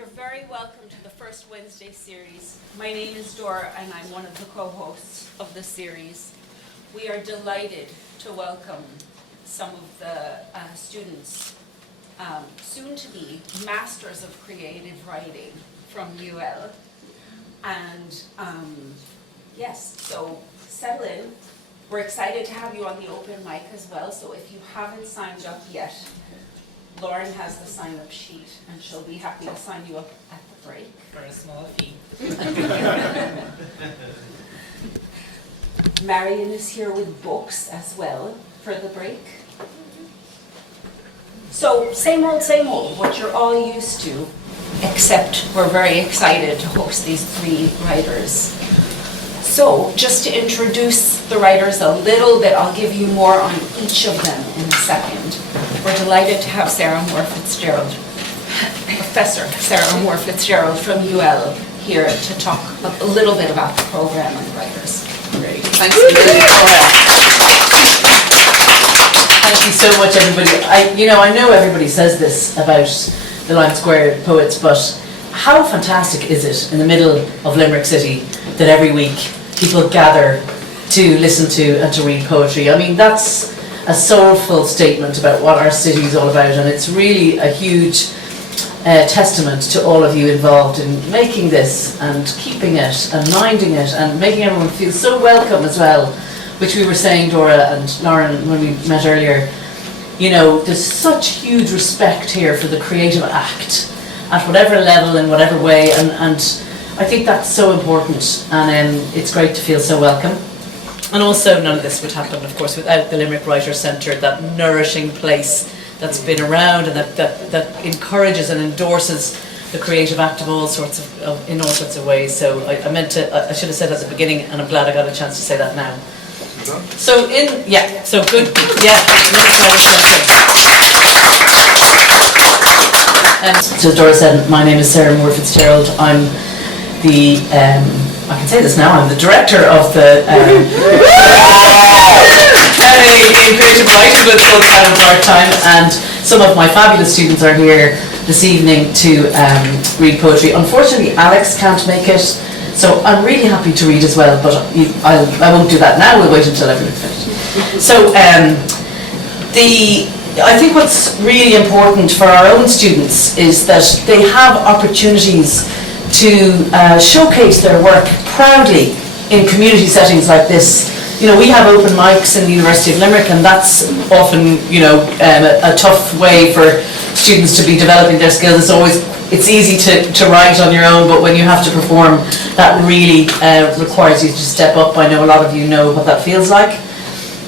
You're very welcome to the first Wednesday series. My name is Dora and I'm one of the co-hosts of the series. We are delighted to welcome some of the students, soon to be Masters of Creative Writing from UL. And yes, so settle in. We're excited to have you on the open mic as well, so if you haven't signed up yet, Lauren has the sign-up sheet, and she'll be happy to sign you up at the break. For a small fee. Marion is here with books as well for the break. So, same old, what you're all used to, except we're very excited to host these three writers. So, just to introduce the writers a little bit, I'll give you more on each of them in a second. We're delighted to have Sarah Moore Fitzgerald, Professor Sarah Moore Fitzgerald from UL here to talk a little bit about the program and the writers. Great. Thanks. Thank you so much, everybody. I know everybody says this about the Lime Square Poets, but how fantastic is it in the middle of Limerick City that every week people gather to listen to and to read poetry? I mean, that's a soulful statement about what our city is all about, and it's really a huge testament to all of you involved in making this and keeping it and minding it and making everyone feel so welcome as well, which we were saying, Dora and Lauren, when we met earlier. You know, there's such huge respect here for the creative act at whatever level, in whatever way, and I think that's so important, and it's great to feel so welcome. And also, none of this would happen, of course, without the Limerick Writers' Centre, that nourishing place that's been around and that encourages and endorses the creative act of all sorts in all sorts of ways. So I should have said at the beginning, and I'm glad I got a chance to say that now. So good, yeah. So as Dora said, my name is Sarah Moore Fitzgerald. I'm the I can say this now, I'm the director of the in creative writing, but full-time and part-time, and some of my fabulous students are here this evening to read poetry. Unfortunately, Alex can't make it, so I'm really happy to read as well, but I won't do that now, we'll wait until everyone's finished. So I think what's really important for our own students is that they have opportunities to showcase their work proudly in community settings like this. You know, we have open mics in the University of Limerick, and that's often, a tough way for students to be developing their skills. It's easy to write on your own, but when you have to perform, that really requires you to step up. I know a lot of you know what that feels like.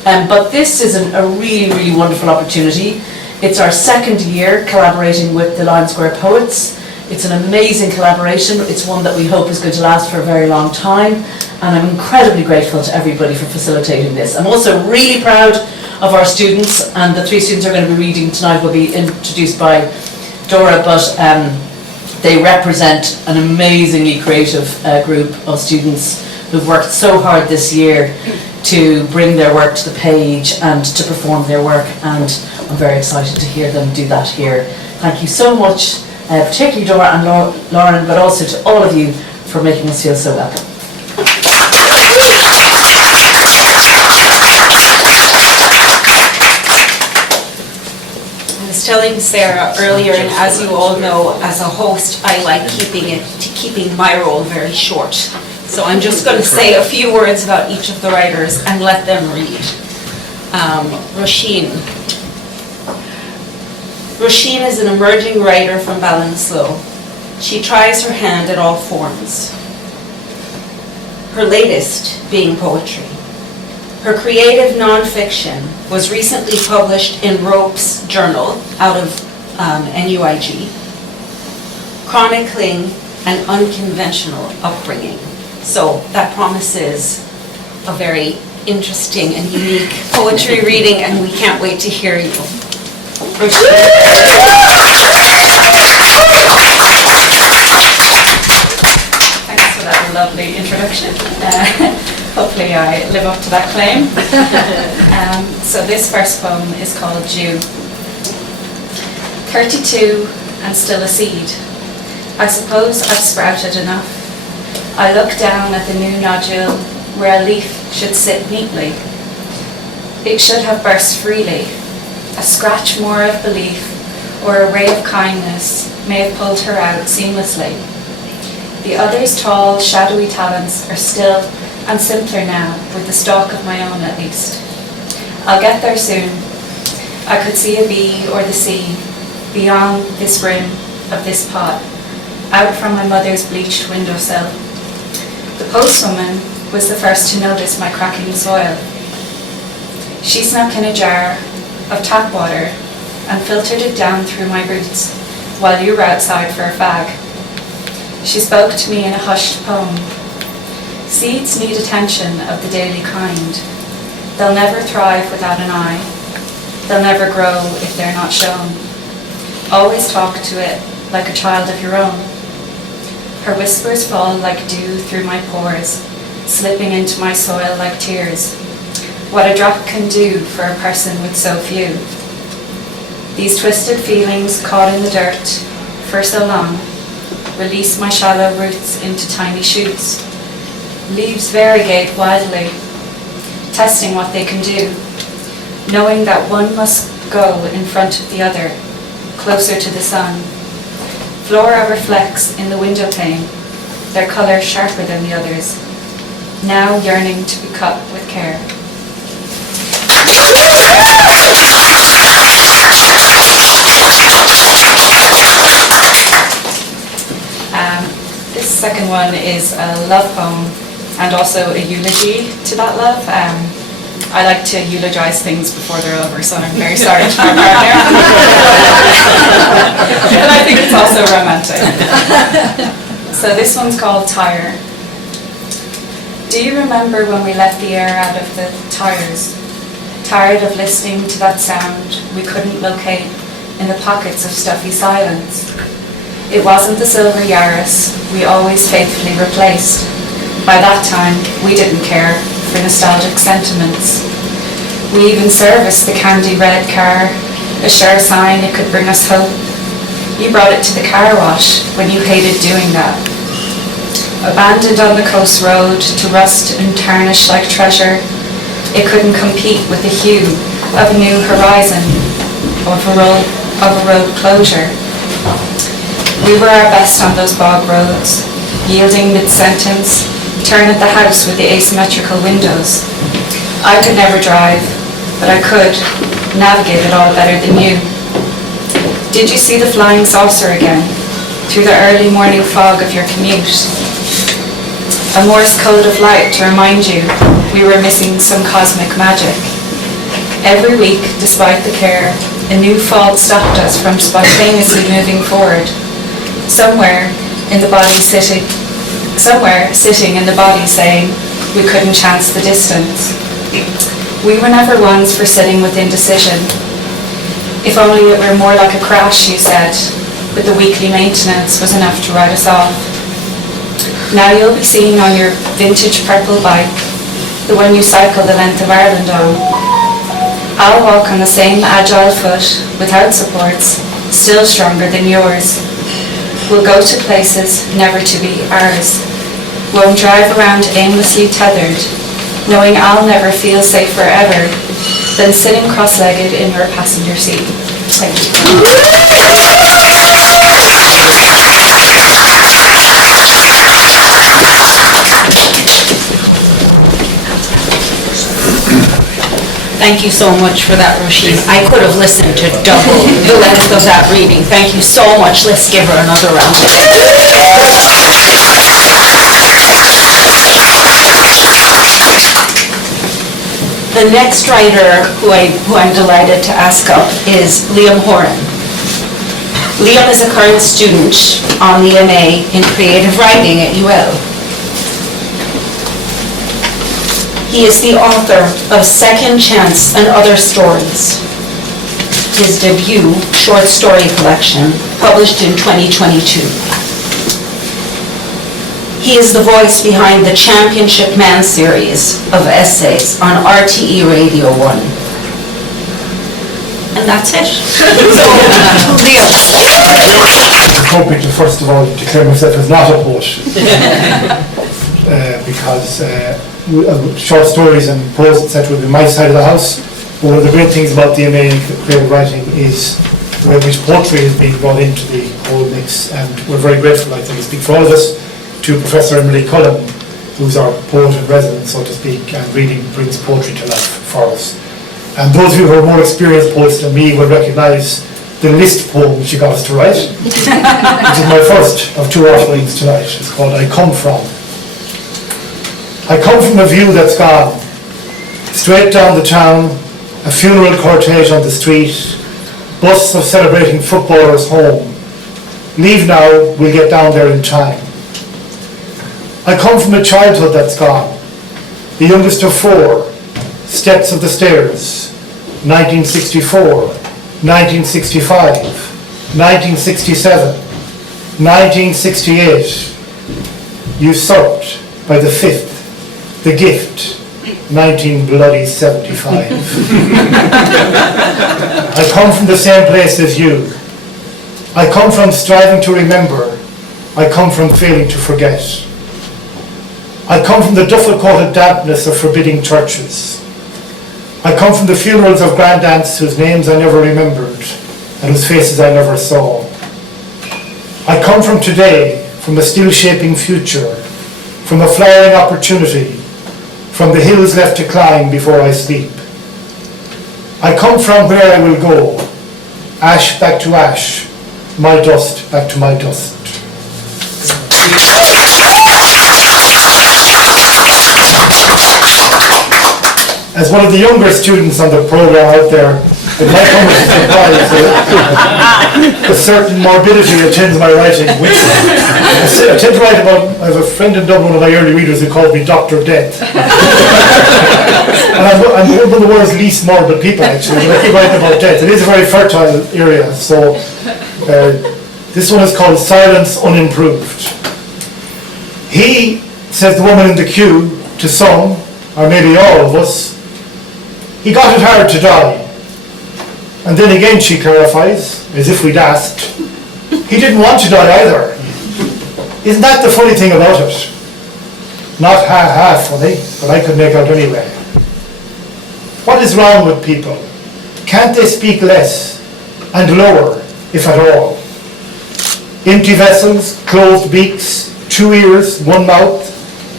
But this is a really, really wonderful opportunity. It's our second year collaborating with the Lime Square Poets. It's an amazing collaboration. It's one that we hope is going to last for a very long time, and I'm incredibly grateful to everybody for facilitating this. I'm also really proud of our students, and the three students are going to be reading tonight will be introduced by Dora, but they represent an amazingly creative group of students who've worked so hard this year to bring their work to the page and to perform their work, and I'm very excited to hear them do that here. Thank you so much, particularly Dora and Lauren, but also to all of you for making us feel so welcome. I was telling Sarah earlier, and as you all know, as a host, I like keeping my role very short. So I'm just going to say a few words about each of the writers and let them read. Roisin. Roisin is an emerging writer from Ballinasloe. She tries her hand at all forms. Her latest being poetry. Her creative non-fiction was recently published in Rope's Journal out of NUIG, chronicling an unconventional upbringing. So that promises a very interesting and unique poetry reading, and we can't wait to hear you. Thanks for that lovely introduction. Hopefully I live up to that claim. So this first poem is called Jew. 32 and still a seed. I suppose I've sprouted enough. I look down at the new nodule where a leaf should sit neatly. It should have burst freely. A scratch more of belief or a ray of kindness may have pulled her out seamlessly. The other's tall, shadowy talents are still and simpler now, with the stalk of my own at least. I'll get there soon. I could see a bee or the sea beyond this rim of this pot, out from my mother's bleached windowsill. The postwoman was the first to notice my cracking soil. She snuck in a jar of tap water and filtered it down through my roots while you were outside for a fag. She spoke to me in a hushed poem. Seeds need attention of the daily kind. They'll never thrive without an eye. They'll never grow if they're not shown. Always talk to it like a child of your own. Her whispers fall like dew through my pores, slipping into my soil like tears. What a drop can do for a person with so few. These twisted feelings caught in the dirt for so long release my shallow roots into tiny shoots. Leaves variegate wildly, testing what they can do, knowing that one must go in front of the other, closer to the sun. Flora reflects in the window pane, their colour sharper than the others, now yearning to be cut with care. This second one is a love poem and also a eulogy to that love. I like to eulogize things before they're over, so I'm very sorry to my partner. But I think it's also romantic. So this one's called Tire. Do you remember when we let the air out of the tires? Tired of listening to that sound we couldn't locate in the pockets of stuffy silence. It wasn't the silver Yaris we always faithfully replaced. By that time, we didn't care for nostalgic sentiments. We even serviced the candy red car, a sure sign it could bring us hope. You brought it to the car wash when you hated doing that. Abandoned on the coast road to rust and tarnish like treasure, it couldn't compete with the hue of a new horizon of a road closure. We were our best on those bog roads, yielding mid-sentence, turn at the house with the asymmetrical windows. I could never drive, but I could navigate it all better than you. Did you see the flying saucer again, through the early morning fog of your commute? A Morse code of light to remind you we were missing some cosmic magic. Every week, despite the care, a new fault stopped us from spontaneously moving forward. Somewhere sitting in the body saying we couldn't chance the distance. We were never ones for sitting with indecision. If only it were more like a crash, you said, but the weekly maintenance was enough to write us off. Now you'll be seen on your vintage purple bike, the one you cycle the length of Ireland on. I'll walk on the same agile foot, without supports, still stronger than yours. We'll go to places never to be ours. Won't drive around aimlessly tethered, knowing I'll never feel safer ever than sitting cross-legged in your passenger seat. Thank you. Thank you so much for that, Roisin. I could have listened to double the length of that reading. Thank you so much. Let's give her another round. The next writer who I'm delighted to ask up is Liam Horan. Liam is a current student on the MA in Creative Writing at UL. He is the author of Second Chance and Other Stories, his debut short story collection, published in 2022. He is the voice behind the Championship Man series of essays on RTE Radio 1. And that's it. So, Liam. It's appropriate to first of all declare myself as not a poet. Because short stories and prose, etc. will be my side of the house. But one of the great things about the MA in creative writing is the way in which poetry is being brought into the whole mix. And we're very grateful, I think, I speak for all of us, to Professor Emily Cullen, who's our poet in residence, so to speak, and really brings poetry to life for us. And those of you who are more experienced poets than me will recognise the list poem she got us to write, which is my first of two offerings tonight. It's called I Come From. I come from a view that's gone, straight down the town, a funeral cortege on the street, bus of celebrating footballers home. Leave now, we'll get down there in time. I come from a childhood that's gone, the youngest of four, steps of the stairs, 1964, 1965, 1967, 1968, usurped by the fifth, the gift, 1975. I come from the same place as you. I come from striving to remember. I come from failing to forget. I come from the duffel-coated dampness of forbidding churches. I come from the funerals of granddads whose names I never remembered and whose faces I never saw. I come from today, from a still shaping future, from a flowering opportunity, from the hills left to climb before I sleep. I come from where I will go, ash back to ash, my dust back to my dust. As one of the younger students on the program out there, it might come as a surprise that a certain morbidity attends my writing. Which I tend to write about. I have a friend in Dublin, one of my early readers, who called me Dr. Death. And I'm one of the world's least morbid people, actually, but I keep writing about death. It is a very fertile area, so this one is called Silence Unimproved. He, says the woman in the queue, to some, or maybe all of us, he got it hard to die. And then again she clarifies, as if we'd asked, he didn't want to die either. Isn't that the funny thing about it? Not ha-ha funny, but I could make out anyway. What is wrong with people? Can't they speak less and lower, if at all? Empty vessels, closed beaks, 2 ears, 1 mouth.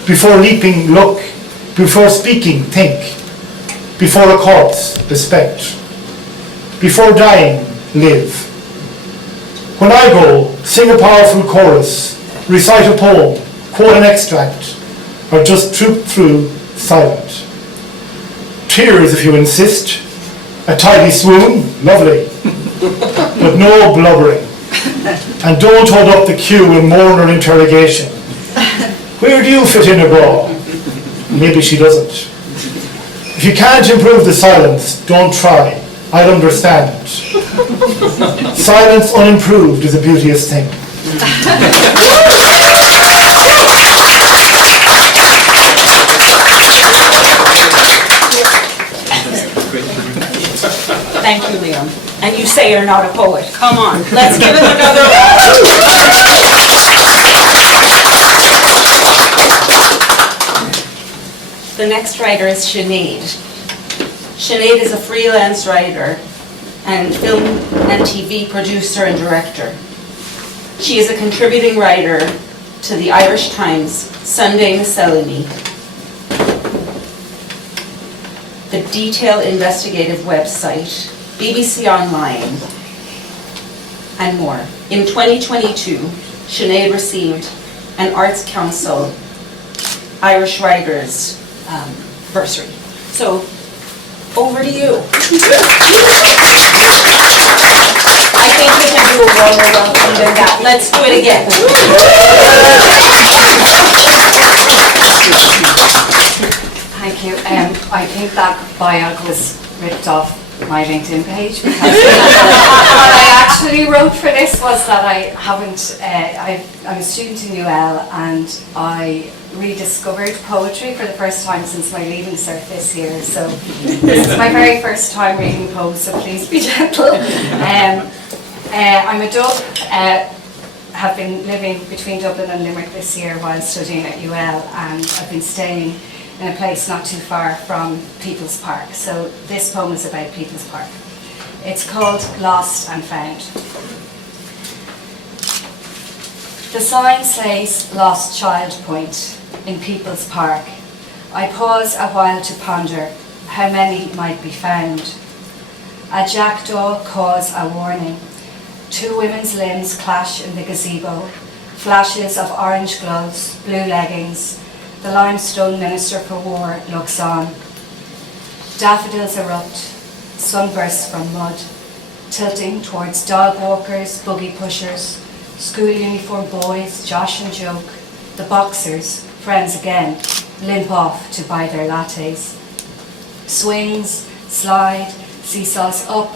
Before leaping, look. Before speaking, think. Before a corpse, respect. Before dying, live. When I go, sing a powerful chorus, recite a poem, quote an extract, or just troop through silent. Tears if you insist, a tidy swoon, lovely, but no blubbering. And don't hold up the queue in mourn or interrogation. Where do you fit in a bra? Maybe she doesn't. If you can't improve the silence, don't try. I'll understand. Silence unimproved is a beauteous thing. Thank you, Liam. And you say you're not a poet. Come on, let's give him another round. The next writer is Sinead. Sinead is a freelance writer and film and TV producer and director. She is a contributing writer to the Irish Times, Sunday Miscellany, the Detail Investigative website, BBC Online, and more. In 2022, Sinead received an Arts Council Irish Writers bursary. So, over to you. I think we can do a warmer welcome than that. Let's do it again. Thank you. I think that bio was ripped off my LinkedIn page because what I actually wrote note for this was that I haven't, I'm a student in UL and I rediscovered poetry for the first time since my leaving cert this year. So this is my very first time reading prose, so please be gentle. I'm a Dub, have been living between Dublin and Limerick this year while studying at UL, and I've been staying in a place not too far from People's Park. So this poem is about People's Park. It's called Lost and Found. The sign says Lost Child Point in People's Park. I pause a while to ponder how many might be found. A jackdaw caws a warning. 2 women's limbs clash in the gazebo. Flashes of orange gloves, blue leggings. The limestone Minister for War looks on. Daffodils erupt. Sunbursts from mud, tilting towards dog walkers, buggy pushers, school uniform boys, Josh and Joke, the boxers, friends again, limp off to buy their lattes. Swings, slide, seesaws up,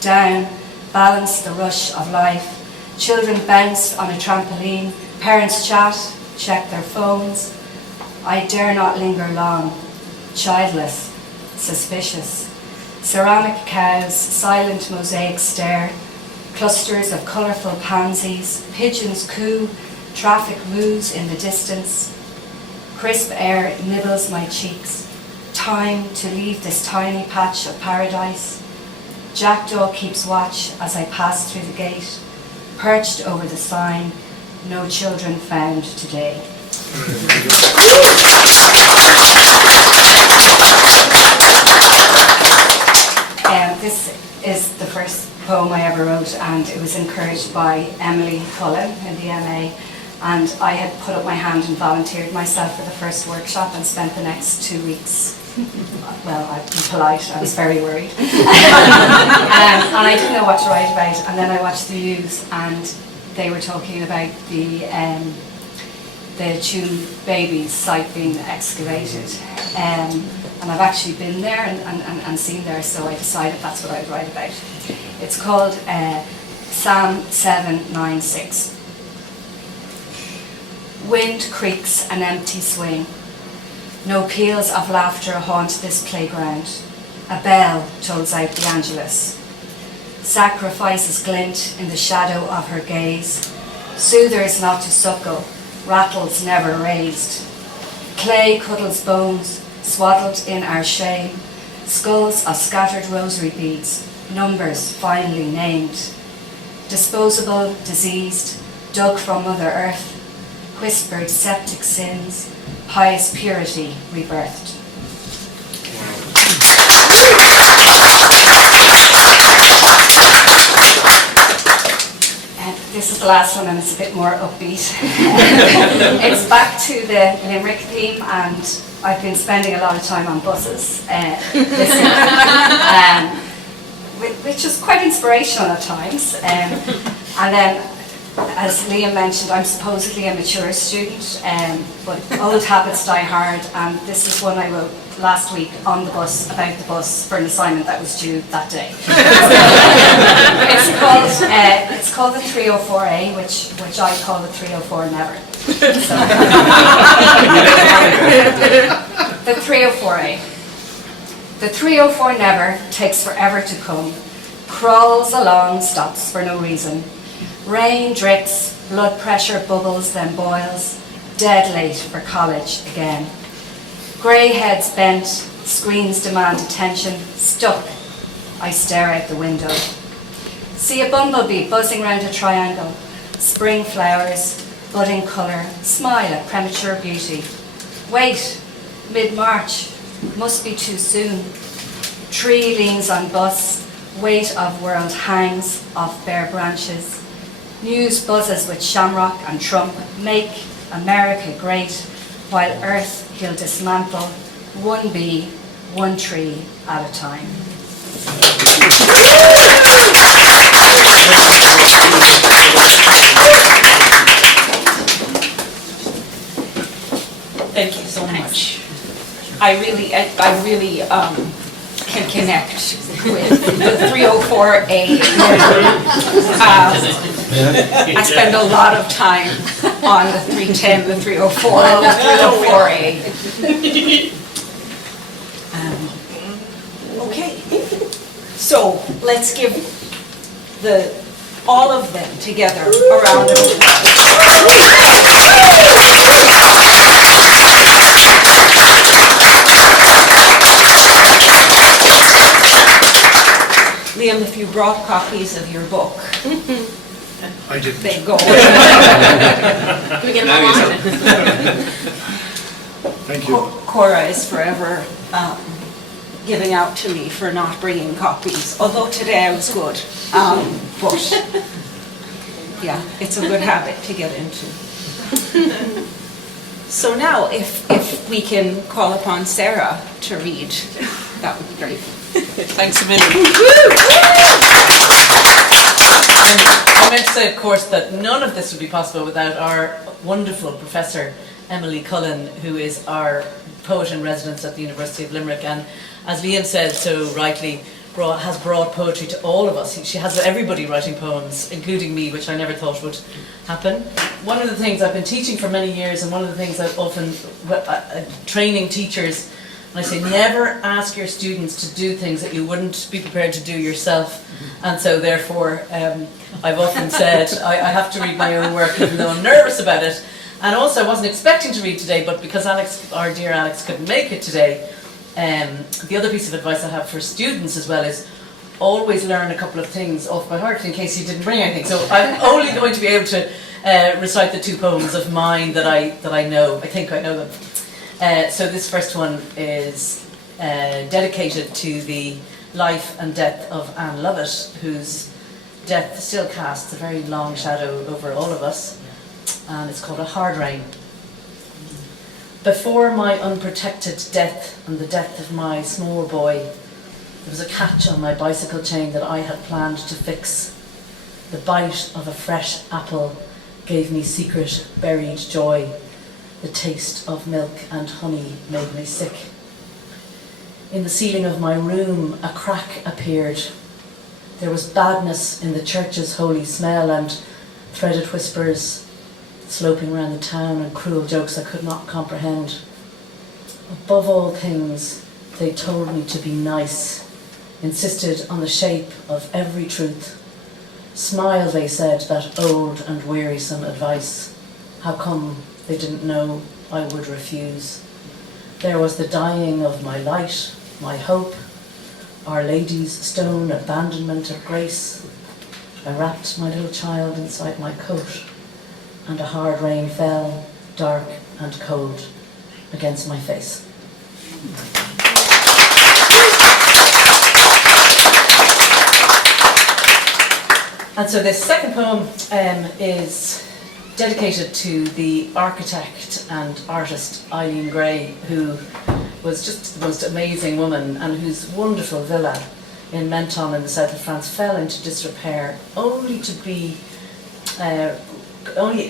down, balance the rush of life. Children bounce on a trampoline, parents chat, check their phones. I dare not linger long, childless, suspicious. Ceramic cows, silent mosaic stare, clusters of colourful pansies, pigeons coo, traffic moves in the distance. Crisp air nibbles my cheeks, time to leave this tiny patch of paradise. Jackdaw keeps watch as I pass through the gate, perched over the sign, no children found today. This is the first poem I ever wrote, and it was encouraged by Emily Cullen in the MA, and I had put up my hand and volunteered myself for the first workshop and spent the next 2 weeks, well, I'm polite, I was very worried, and I didn't know what to write about, and then I watched the news and they were talking about the tune Baby's site being excavated. And I've actually been there and seen there, so I decided that's what I'd write about. It's called Psalm 796. Wind creaks an empty swing. No peals of laughter haunt this playground. A bell tolls out the Angelus. Sacrifices glint in the shadow of her gaze. Soothers not to suckle, rattles never raised. Clay cuddles bones, swaddled in our shame, skulls of scattered rosary beads, numbers finally named. Disposable, diseased, dug from Mother Earth, whispered septic sins, pious purity rebirthed. And this is the last one, and it's a bit more upbeat. It's back to the Limerick theme, and I've been spending a lot of time on buses this year, which is quite inspirational at times. And then, as Liam mentioned, I'm supposedly a mature student, but old habits die hard, and this is one I wrote last week on the bus, about the bus, for an assignment that was due that day. It's called the 304A, which I call the 304 never. So. The 304A. The 304 never takes forever to come, crawls along, stops for no reason. Rain drips, blood pressure bubbles, then boils, dead late for college again. Grey heads bent, screens demand attention, stuck. I stare out the window. See a bumblebee buzzing round a triangle, spring flowers, budding colour, smile at premature beauty. Wait, mid-March, must be too soon. Tree leans on bus, weight of world hangs off bare branches. News buzzes with shamrock and trump, make America great, while Earth he'll dismantle, one bee, one tree at a time. Thank you so much. I really can connect with the 304A. I spend a lot of time on the 310, the 304, and the 304A. Okay, so let's give all of them together a round of Liam, if you brought copies of your book, I didn't. they go. Can we get them online? Thank you. Cora is forever giving out to me for not bringing copies, although today I was good. But yeah, it's a good habit to get into. So now, if we can call upon Sarah to read, that would be great. Thanks a million. I meant to say, of course, that none of this would be possible without our wonderful Professor Emily Cullen, who is our poet in residence at the University of Limerick, and as Liam said so rightly, has brought poetry to all of us. She has everybody writing poems, including me, which I never thought would happen. One of the things I've been teaching for many years, and one of the things I've often training teachers, and I say, never ask your students to do things that you wouldn't be prepared to do yourself. And so therefore, I've often said, I have to read my own work even though I'm nervous about it. And also I wasn't expecting to read today, but because Alex, our dear Alex, couldn't make it today, the other piece of advice I have for students as well is always learn a couple of things off by heart in case you didn't bring anything. So I'm only going to be able to recite the two poems of mine that I know. I think I know them. So this first one is dedicated to the life and death of Anne Lovett, whose death still casts a very long shadow over all of us, and it's called A Hard Rain. Before my unprotected death and the death of my small boy, there was a catch on my bicycle chain that I had planned to fix. The bite of a fresh apple gave me secret, buried joy. The taste of milk and honey made me sick. In the ceiling of my room, a crack appeared. There was badness in the church's holy smell and threaded whispers sloping around the town and cruel jokes I could not comprehend. Above all things, they told me to be nice, insisted on the shape of every truth. Smile, they said, that old and wearisome advice. How come they didn't know I would refuse? There was the dying of my light, my hope, Our Lady's stone abandonment of grace. I wrapped my little child inside my coat, and a hard rain fell, dark and cold, against my face. And so this second poem is dedicated to the architect and artist Eileen Gray, who was just the most amazing woman and whose wonderful villa in Menton in the south of France fell into disrepair, only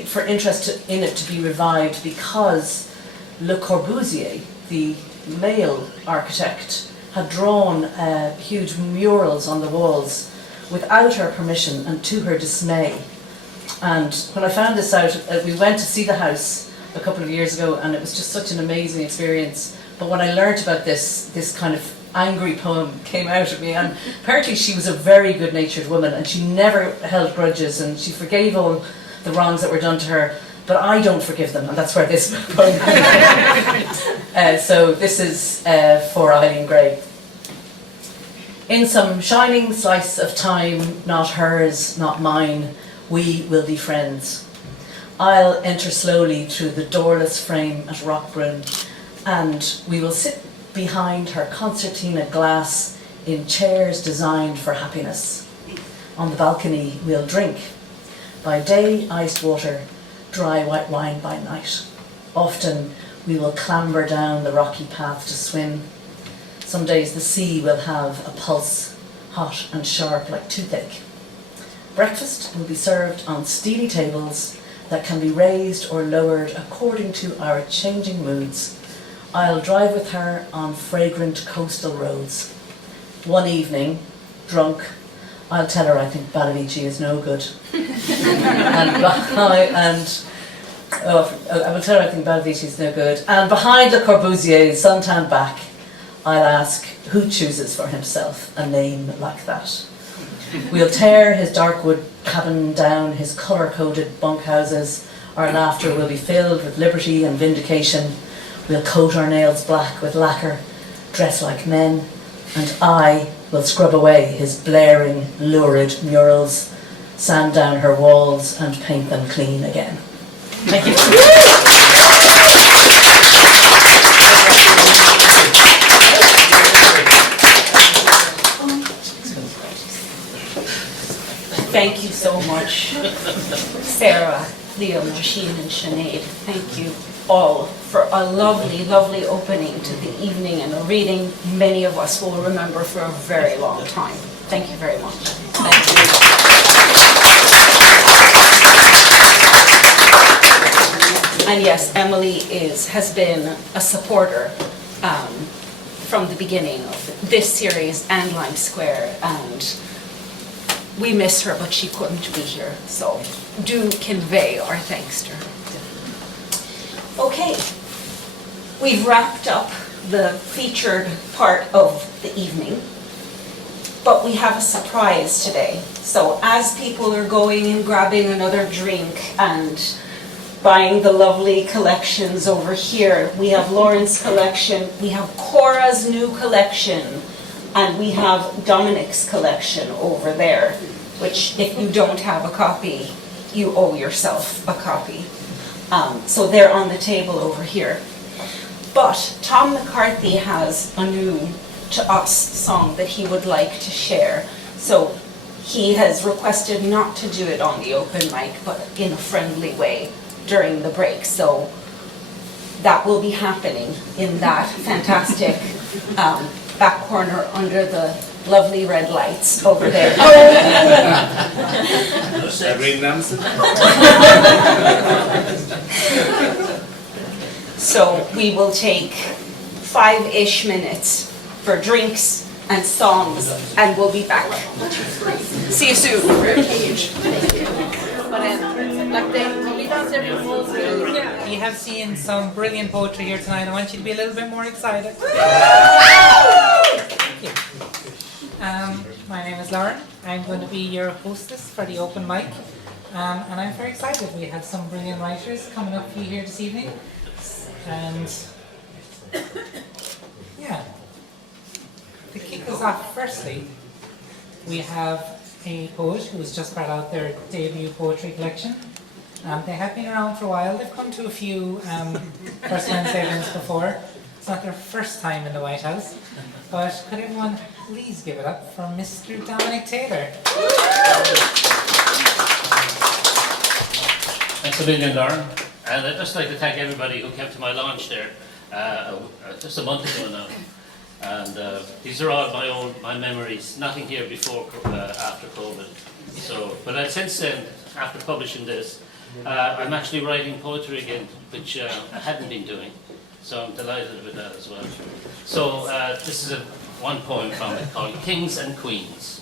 for interest in it to be revived because Le Corbusier, the male architect, had drawn huge murals on the walls without her permission and to her dismay. And when I found this out, we went to see the house a couple of years ago, and it was just such an amazing experience. But when I learnt about this kind of angry poem came out of me, and apparently she was a very good-natured woman, and she never held grudges, and she forgave all the wrongs that were done to her, but I don't forgive them, and that's where this poem comes from. So this is for Eileen Gray. In some shining slice of time, not hers, not mine, we will be friends. I'll enter slowly through the doorless frame at Rockbrunn, and we will sit behind her concertina glass in chairs designed for happiness. On the balcony we'll drink. By day, iced water, dry white wine by night. Often we will clamber down the rocky path to swim. Some days the sea will have a pulse, hot and sharp like toothache. Breakfast will be served on steely tables that can be raised or lowered according to our changing moods. I'll drive with her on fragrant coastal roads. one evening, drunk, I'll tell her I think Badavici is no good. I will tell her I think Badavici is no good. And behind Le Corbusier's suntan back, I'll ask who chooses for himself a name like that. We'll tear his dark wood cabin down, his colour-coded bunkhouses. Our laughter will be filled with liberty and vindication. We'll coat our nails black with lacquer, dress like men, and I will scrub away his blaring, lurid murals, sand down her walls and paint them clean again. Thank you. Thank you so much, Sarah, Liam, Rasheen, and Sinead. Thank you all for a lovely, lovely opening to the evening and a reading many of us will remember for a very long time. Thank you very much. Thank you. And yes, Emily has been a supporter from the beginning of this series and Lime Square, and we miss her, but she couldn't be here, so do convey our thanks to her. Okay, we've wrapped up the featured part of the evening, but we have a surprise today. So as people are going and grabbing another drink and buying the lovely collections over here, we have Lauren's collection, we have Cora's new collection, and we have Dominic's collection over there, which if you don't have a copy, you owe yourself a copy. So they're on the table over here. But Tom McCarthy has a new to us song that he would like to share. So he has requested not to do it on the open mic, but in a friendly way during the break. So that will be happening in that fantastic back corner under the lovely red lights over there. So we will take 5-ish minutes for drinks and songs, and we'll be back. See you soon. We have seen some brilliant poetry here tonight. I want you to be a little bit more excited. Thank you. My name is Lauren. I'm going to be your hostess for the open mic. And I'm very excited. We have some brilliant writers coming up here this evening. And yeah, to kick us off firstly, we have a poet who has just brought out their debut poetry collection. They have been around for a while. They've come to a few First Wednesday events before. It's not their first time in the White House. But could everyone please give it up for Mr. Dominic Taylor? Thanks a million, Lauren. And I'd just like to thank everybody who came to my launch there just a month ago now. And these are all my memories. Nothing here before, after COVID. So, but since then, after publishing this, I'm actually writing poetry again, which I hadn't been doing. So I'm delighted with that as well. So this is one poem from it called Kings and Queens.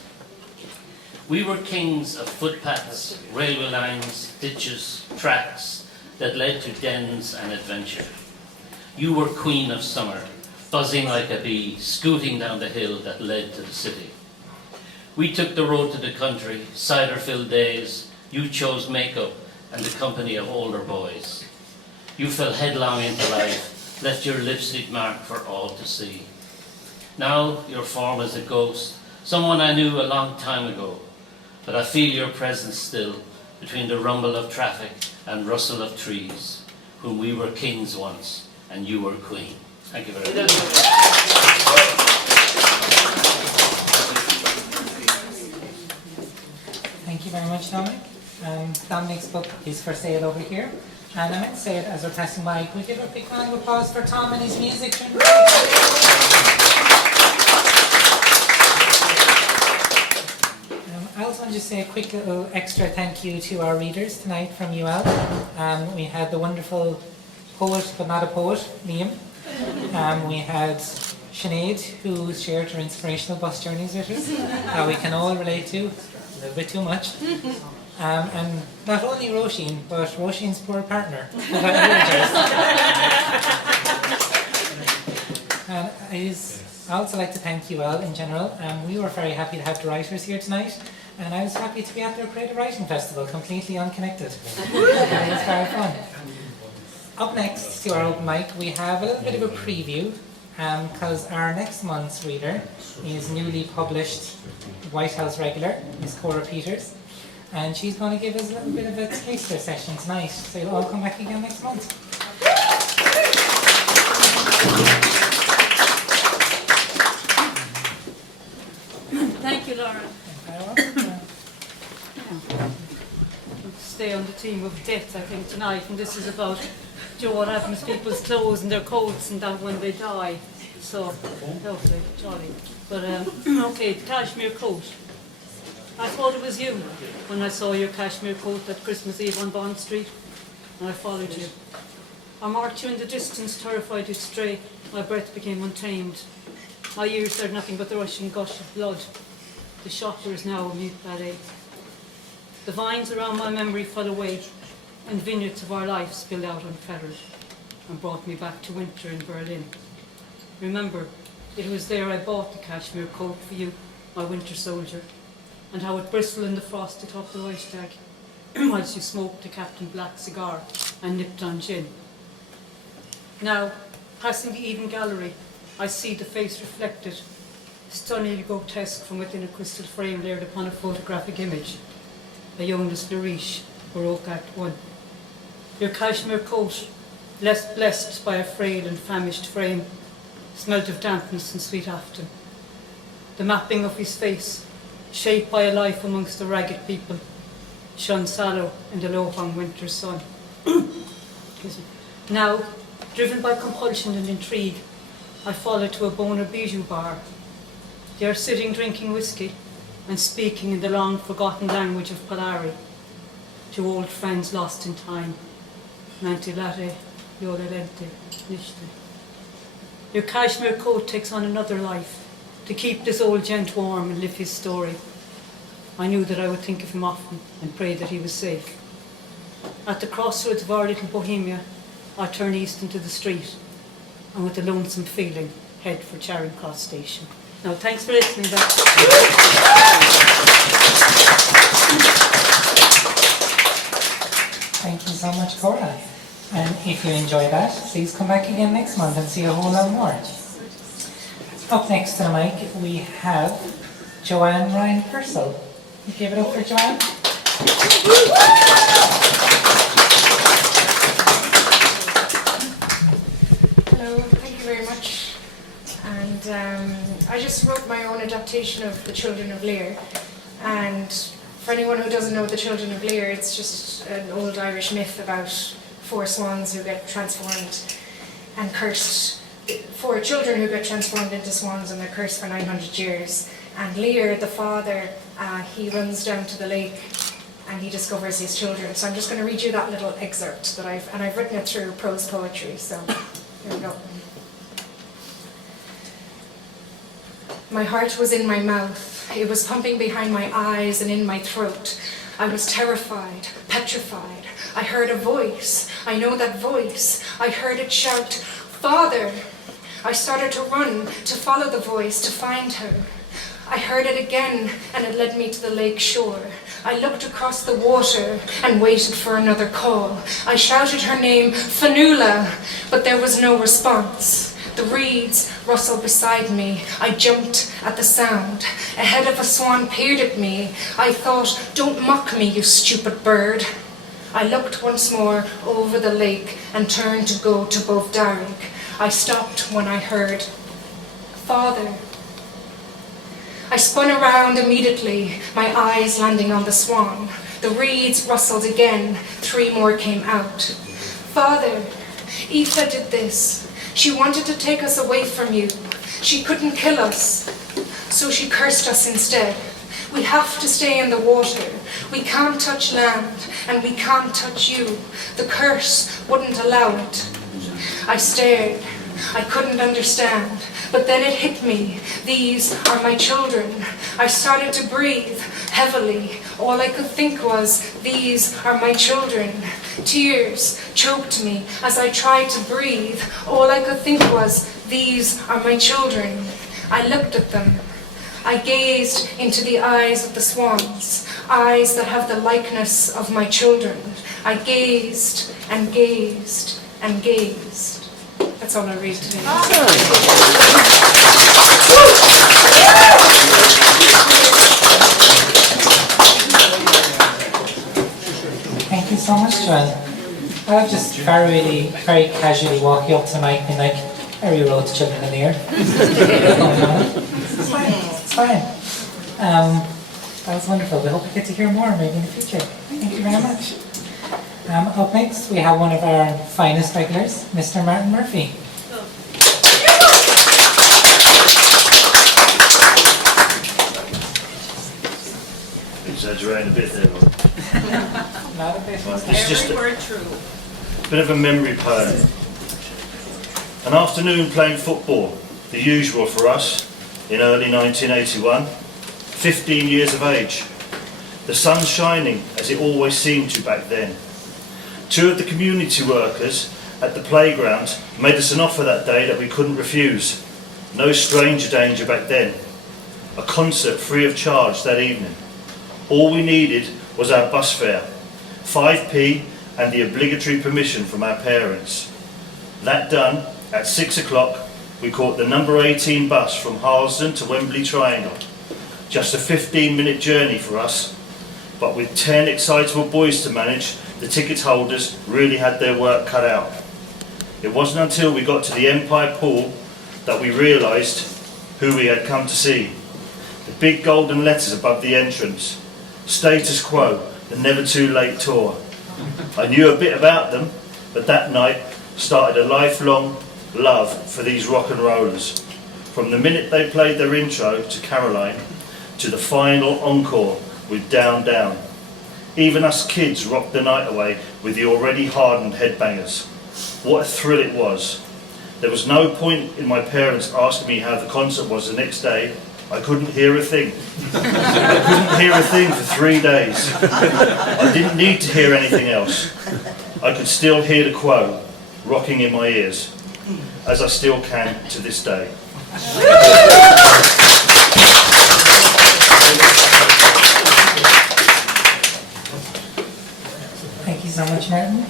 We were kings of footpaths, railway lines, ditches, tracks that led to dens and adventure. You were queen of summer, buzzing like a bee, scooting down the hill that led to the city. We took the road to the country, cider-filled days. You chose makeup and the company of older boys. You fell headlong into life, left your lipstick mark for all to see. Now your form is a ghost, someone I knew a long time ago, but I feel your presence still between the rumble of traffic and rustle of trees, whom we were kings once and you were queen. Thank you very much. Thank you very much, Dominic. Dominic's book is for sale over here. And I meant to say it as we're passing by. Can we give a big round of applause for Tom and his music? I also want to just say a quick little extra thank you to our readers tonight from UL. We had the wonderful poet, but not a poet, Liam. We had Sinead, who shared her inspirational bus journeys with us, we can all relate to, a little bit too much. And not only Roisin, but Roisin's poor partner. And I'd also like to thank you all in general. We were very happy to have the writers here tonight, and I was happy to be at their Creative Writing Festival, completely unconnected. It was very fun. Up next to our open mic, we have a little bit of a preview, because our next month's reader is newly published White House regular, Miss Cora Peters, and she's going to give us a little bit of a taster session tonight, so you'll all come back again next month. Thank you, Laura. Very well. Stay on the theme of death, I think, tonight, and this is about, what happens to people's clothes and their coats and that when they die. So, lovely, jolly. But, okay, the cashmere coat. I thought it was you when I saw your cashmere coat that Christmas Eve on Bond Street, and I followed you. I marked you in the distance, terrified you'd stray. My breath became untamed. My ears heard nothing but the rushing gush of blood. The shocker is now a mute ballet. The vines around my memory fell away, and vineyards of our life spilled out unfettered and brought me back to winter in Berlin. Remember, it was there I bought the cashmere coat for you, my winter soldier, and how it bristled in the frost atop the Reichstag, whilst you smoked a Captain Black cigar and nipped on gin. Now, passing the Eden Gallery, I see the face reflected, stunningly grotesque from within a crystal frame layered upon a photographic image. A Jonas Lariche, Baroque Act 1. Your cashmere coat, less blessed by a frail and famished frame, smelt of dampness and sweet afton. The mapping of his face, shaped by a life amongst the ragged people, shone sallow in the low-hung winter sun. Now, driven by compulsion and intrigue, I follow to a Bona Bijou bar. They are sitting drinking whiskey and speaking in the long-forgotten language of Polari, to old friends lost in time. Mantilate, Yolelente, Nishte. Your cashmere coat takes on another life, to keep this old gent warm and live his story. I knew that I would think of him often and pray that he was safe. At the crossroads of our little Bohemia, I turn east into the street, and with a lonesome feeling, head for Charing Cross Station. Now, thanks for listening. Thank you so much, Cora. And if you enjoy that, please come back again next month and see a whole lot more. Up next to the mic, we have Joanne Ryan Purcell. You give it up for Joanne. Hello, thank you very much. And I just wrote my own adaptation of The Children of Lear. And for anyone who doesn't know The Children of Lear, it's just an old Irish myth about 4 swans who get transformed and cursed. 4 children who get transformed into swans and they're cursed for 900 years. And Lear, the father, he runs down to the lake and he discovers his children. So I'm just going to read you that little excerpt that I've written it through prose poetry. So here we go. My heart was in my mouth. It was pumping behind my eyes and in my throat. I was terrified, petrified. I heard a voice. I know that voice. I heard it shout, "Father!" I started to run, to follow the voice, to find her. I heard it again, and it led me to the lake shore. I looked across the water and waited for another call. I shouted her name, Fanula, but there was no response. The reeds rustled beside me. I jumped at the sound. A head of a swan peered at me. I thought, "Don't mock me, you stupid bird." I looked once more over the lake and turned to go to Bovdarik. I stopped when I heard, "Father." I spun around immediately, my eyes landing on the swan. The reeds rustled again. 3 more came out. "Father, Aoife did this. She wanted to take us away from you. She couldn't kill us, so she cursed us instead. We have to stay in the water. We can't touch land, and we can't touch you. The curse wouldn't allow it." I stared. I couldn't understand. But then it hit me. These are my children. I started to breathe heavily. All I could think was, these are my children. Tears choked me as I tried to breathe. All I could think was, these are my children. I looked at them. I gazed into the eyes of the swans, eyes that have the likeness of my children. I gazed and gazed and gazed. That's all I read today. Thank you so much, Joanne. I'll just very casually walk you up to the mic and be like, Harry wrote Children in the Air. It's fine, it's fine. That was wonderful. We hope we get to hear more maybe in the future. Thank you very much. Up next, we have one of our finest regulars, Mr. Martin Murphy. Exaggerating a bit there, Rob. Not a bit. It's just Every a word true. bit of a memory poem. An afternoon playing football, the usual for us, in early 1981. 15 years of age. The sun shining as it always seemed to back then. Two of the community workers at the playground made us an offer that day that we couldn't refuse. No stranger danger back then. A concert free of charge that evening. All we needed was our bus fare, 5p and the obligatory permission from our parents. That done, at 6 o'clock, we caught the number 18 bus from Harlesden to Wembley Triangle. Just a 15-minute journey for us, but with 10 excitable boys to manage, the ticket holders really had their work cut out. It wasn't until we got to the Empire Pool that we realised who we had come to see. The big golden letters above the entrance. Status Quo, the Never Too Late Tour. I knew a bit about them, but that night started a lifelong love for these rock and rollers. From the minute they played their intro to Caroline, to the final encore with Down Down. Even us kids rocked the night away with the already hardened headbangers. What a thrill it was. There was no point in my parents asking me how the concert was the next day. I couldn't hear a thing. I couldn't hear a thing for 3 days. I didn't need to hear anything else. I could still hear the Quo rocking in my ears, as I still can to this day. Thank you so much, Martin.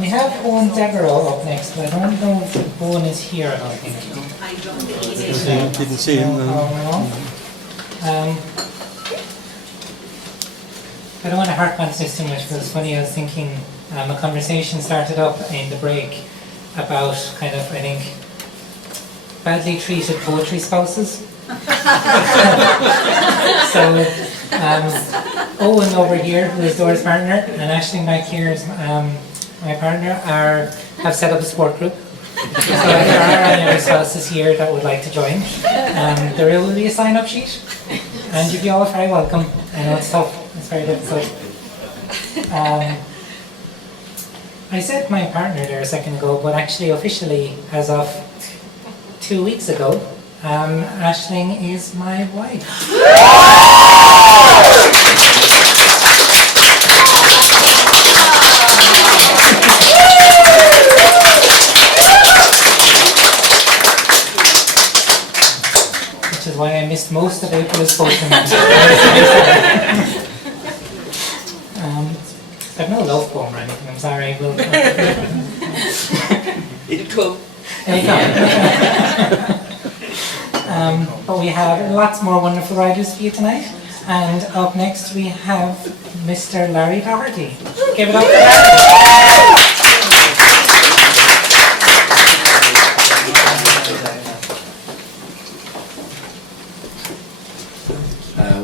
We have Owen Devereux up next, but I don't know if Owen is here, I don't think. I don't think he is. Didn't see him. No. I don't want to harp on this too much, but it's funny, I was thinking a conversation started up in the break about kind of, I think, badly treated poetry spouses. So, Owen over here, who is Dora's partner, and Aisling back here is my partner, have set up a sport group. So if there are any other spouses here that would like to join, there will be a sign-up sheet, and you'll be all very welcome. I know it's tough, it's very difficult. I said my partner there a second ago, but actually officially, as of 2 weeks ago, Aisling is my wife. Which is why I missed most of April's spoken. I've no love poem or anything, I'm sorry. It'll come. It'll come. But we have lots more wonderful writers for you tonight. And up next we have Mr. Larry Doherty. Give it up for Larry.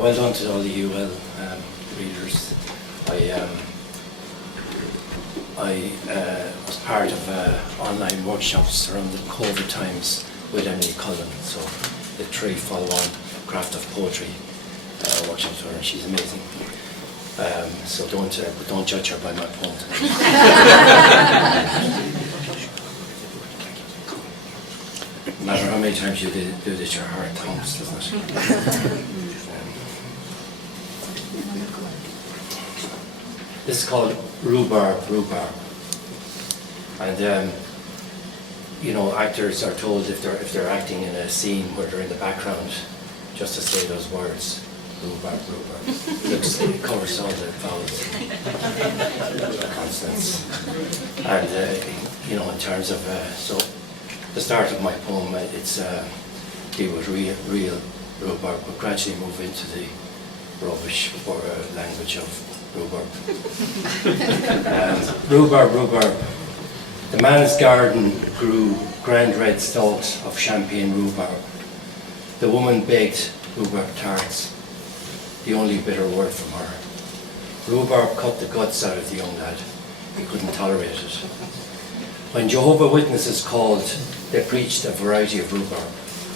Well done to all the UL readers. I was part of online workshops around the COVID times with Emily Cullen, so the three follow-on craft of poetry workshops with her, and she's amazing. So don't judge her by my poem tonight. No matter how many times you do this, your heart thumps, doesn't it? This is called rhubarb. And you know, actors are told if they're acting in a scene where they're in the background, just to say those words, rhubarb. It covers all the vowels, consonants. And you know, in terms of so the start of my poem, it's deal with real rhubarb, but gradually move into the rubbish or language of rhubarb. Rhubarb. The man's garden grew grand red stalks of champagne rhubarb. The woman baked rhubarb tarts, the only bitter word from her. Rhubarb cut the guts out of the young lad. He couldn't tolerate it. When Jehovah's Witnesses called, they preached a variety of rhubarb.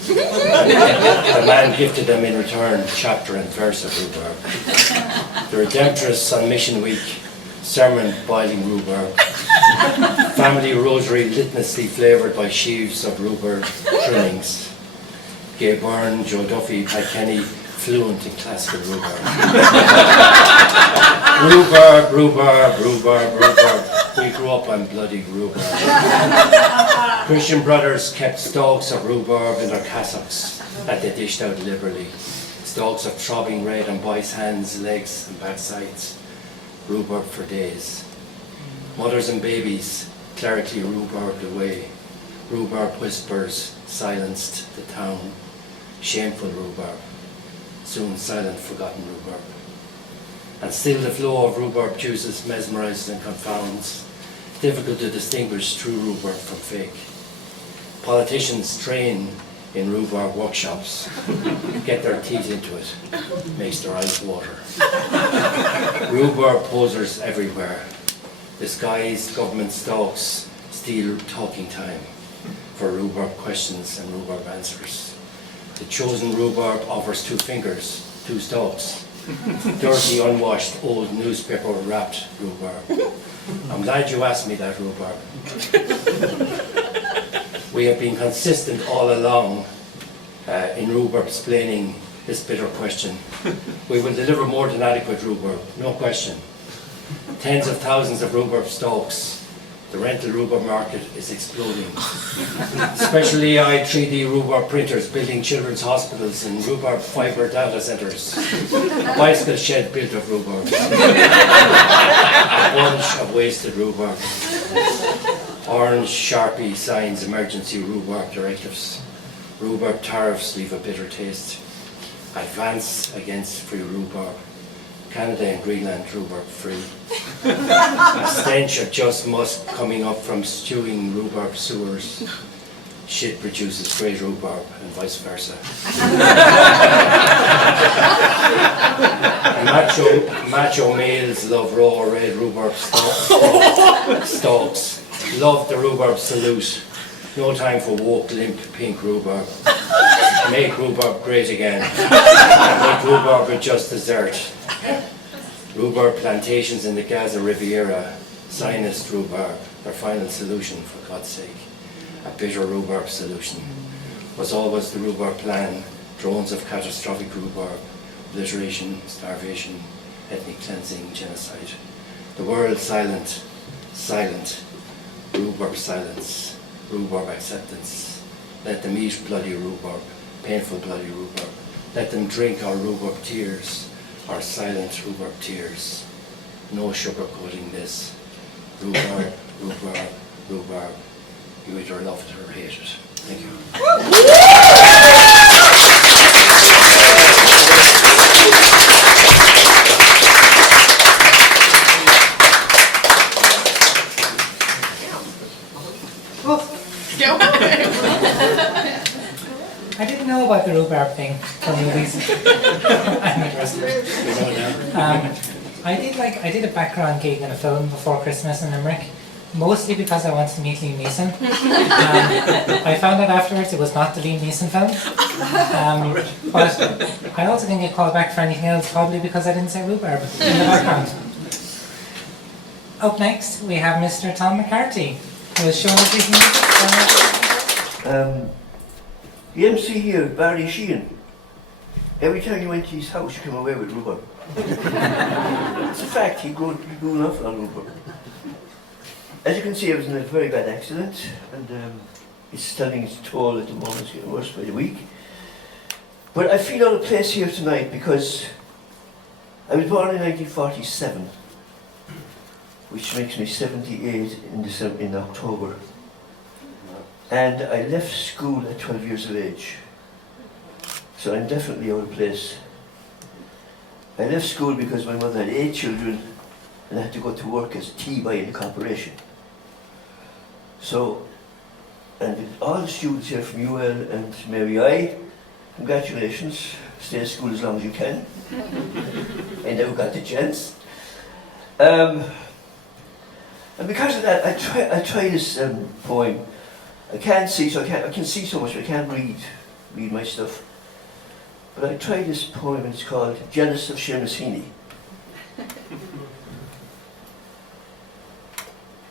The man gifted them in return chapter and verse of rhubarb. The Redemptorists on Mission Week, sermon boiling rhubarb. Family rosary litanously flavoured by sheaves of rhubarb trimmings. Gay Byrne, Joe Duffy, Pat Kenny, fluent in classical rhubarb. Rhubarb. We grew up on bloody rhubarb. Christian brothers kept stalks of rhubarb in their cassocks that they dished out liberally. Stalks of throbbing red on boys' hands, legs and backsides. Rhubarb for days. Mothers and babies clerically rhubarbed away. Rhubarb whispers silenced the town. Shameful rhubarb. Soon silent, forgotten rhubarb. And still the flow of rhubarb juices mesmerizes and confounds. Difficult to distinguish true rhubarb from fake. Politicians train in rhubarb workshops, get their teeth into it, makes their eyes water. Rhubarb posers everywhere. Disguised government stalks steal talking time for rhubarb questions and rhubarb answers. The chosen rhubarb offers 2 fingers, 2 stalks. Dirty, unwashed, old newspaper wrapped rhubarb. I'm glad you asked me that, rhubarb. We have been consistent all along in rhubarb explaining this bitter question. We will deliver more than adequate rhubarb, no question. Tens of thousands of rhubarb stalks. The rental rhubarb market is exploding. Special AI 3D rhubarb printers building children's hospitals and rhubarb fibre data centres. A bicycle shed built of rhubarb. A bunch of wasted rhubarb. Orange Sharpie signs emergency rhubarb directives. Rhubarb tariffs leave a bitter taste. Advance against free rhubarb. Canada and Greenland rhubarb free. A stench of just musk coming up from stewing rhubarb sewers. Shit produces great rhubarb and vice versa. Macho males love raw red rhubarb stalks. Love the rhubarb salute. No time for woke, limp, pink rhubarb. Make rhubarb great again. Make rhubarb with just dessert. Rhubarb plantations in the Gaza Riviera. Zionist rhubarb, their final solution, for God's sake. A bitter rhubarb solution. Was always the rhubarb plan. Drones of catastrophic rhubarb. Obliteration, starvation, ethnic cleansing, genocide. The world silent. Rhubarb silence. Rhubarb acceptance. Let them eat bloody rhubarb, painful bloody rhubarb. Let them drink our rhubarb tears, our silent rhubarb tears. No sugarcoating this. Rhubarb. You either love it or hate it. Thank you. I didn't know about the rhubarb thing for movies. I'm interested. I did a background gig in a film before Christmas in Limerick, mostly because I wanted to meet Liam Neeson. I found out afterwards it was not the Liam Neeson film. But I also didn't get called back for anything else, probably because I didn't say rhubarb in the background. Up next, we have Mr. Tom McCarthy, who is showing us his music. The MC here, Barry Sheehan, every time you went to his house, you came away with rhubarb. It's a fact, he grew an awful lot of rhubarb. As you can see, I was in a very bad accident, and it's telling its toll at the moment. It's getting worse by the week. But I feel out of place here tonight because I was born in 1947, which makes me 78 in October. And I left school at 12 years of age. So I'm definitely out of place. I left school because my mother had 8 children and I had to go to work as a tea buy in a corporation. So, and all the students here from UL and Mary I, congratulations, stay at school as long as you can. I never got the chance. And because of that, I try this poem. I can't see, so I can see so much, but I can't read my stuff. But I tried this poem, and it's called Jealous of Seamus Heaney.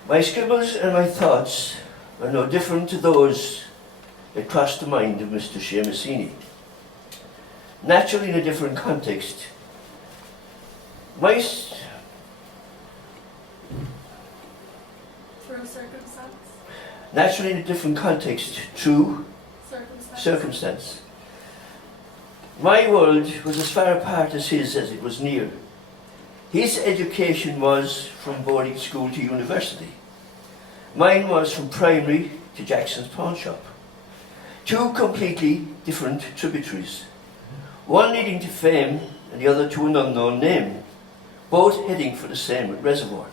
My scribbles and my thoughts are no different to those that crossed the mind of Mr. Seamus Heaney. Naturally in a different context. Through circumstance? Naturally in a different context, true circumstance. My world was as far apart as his as it was near. His education was from boarding school to university. Mine was from primary to Jackson's pawn shop. 2 completely different tributaries. One leading to fame and the other to an unknown name, both heading for the same reservoir.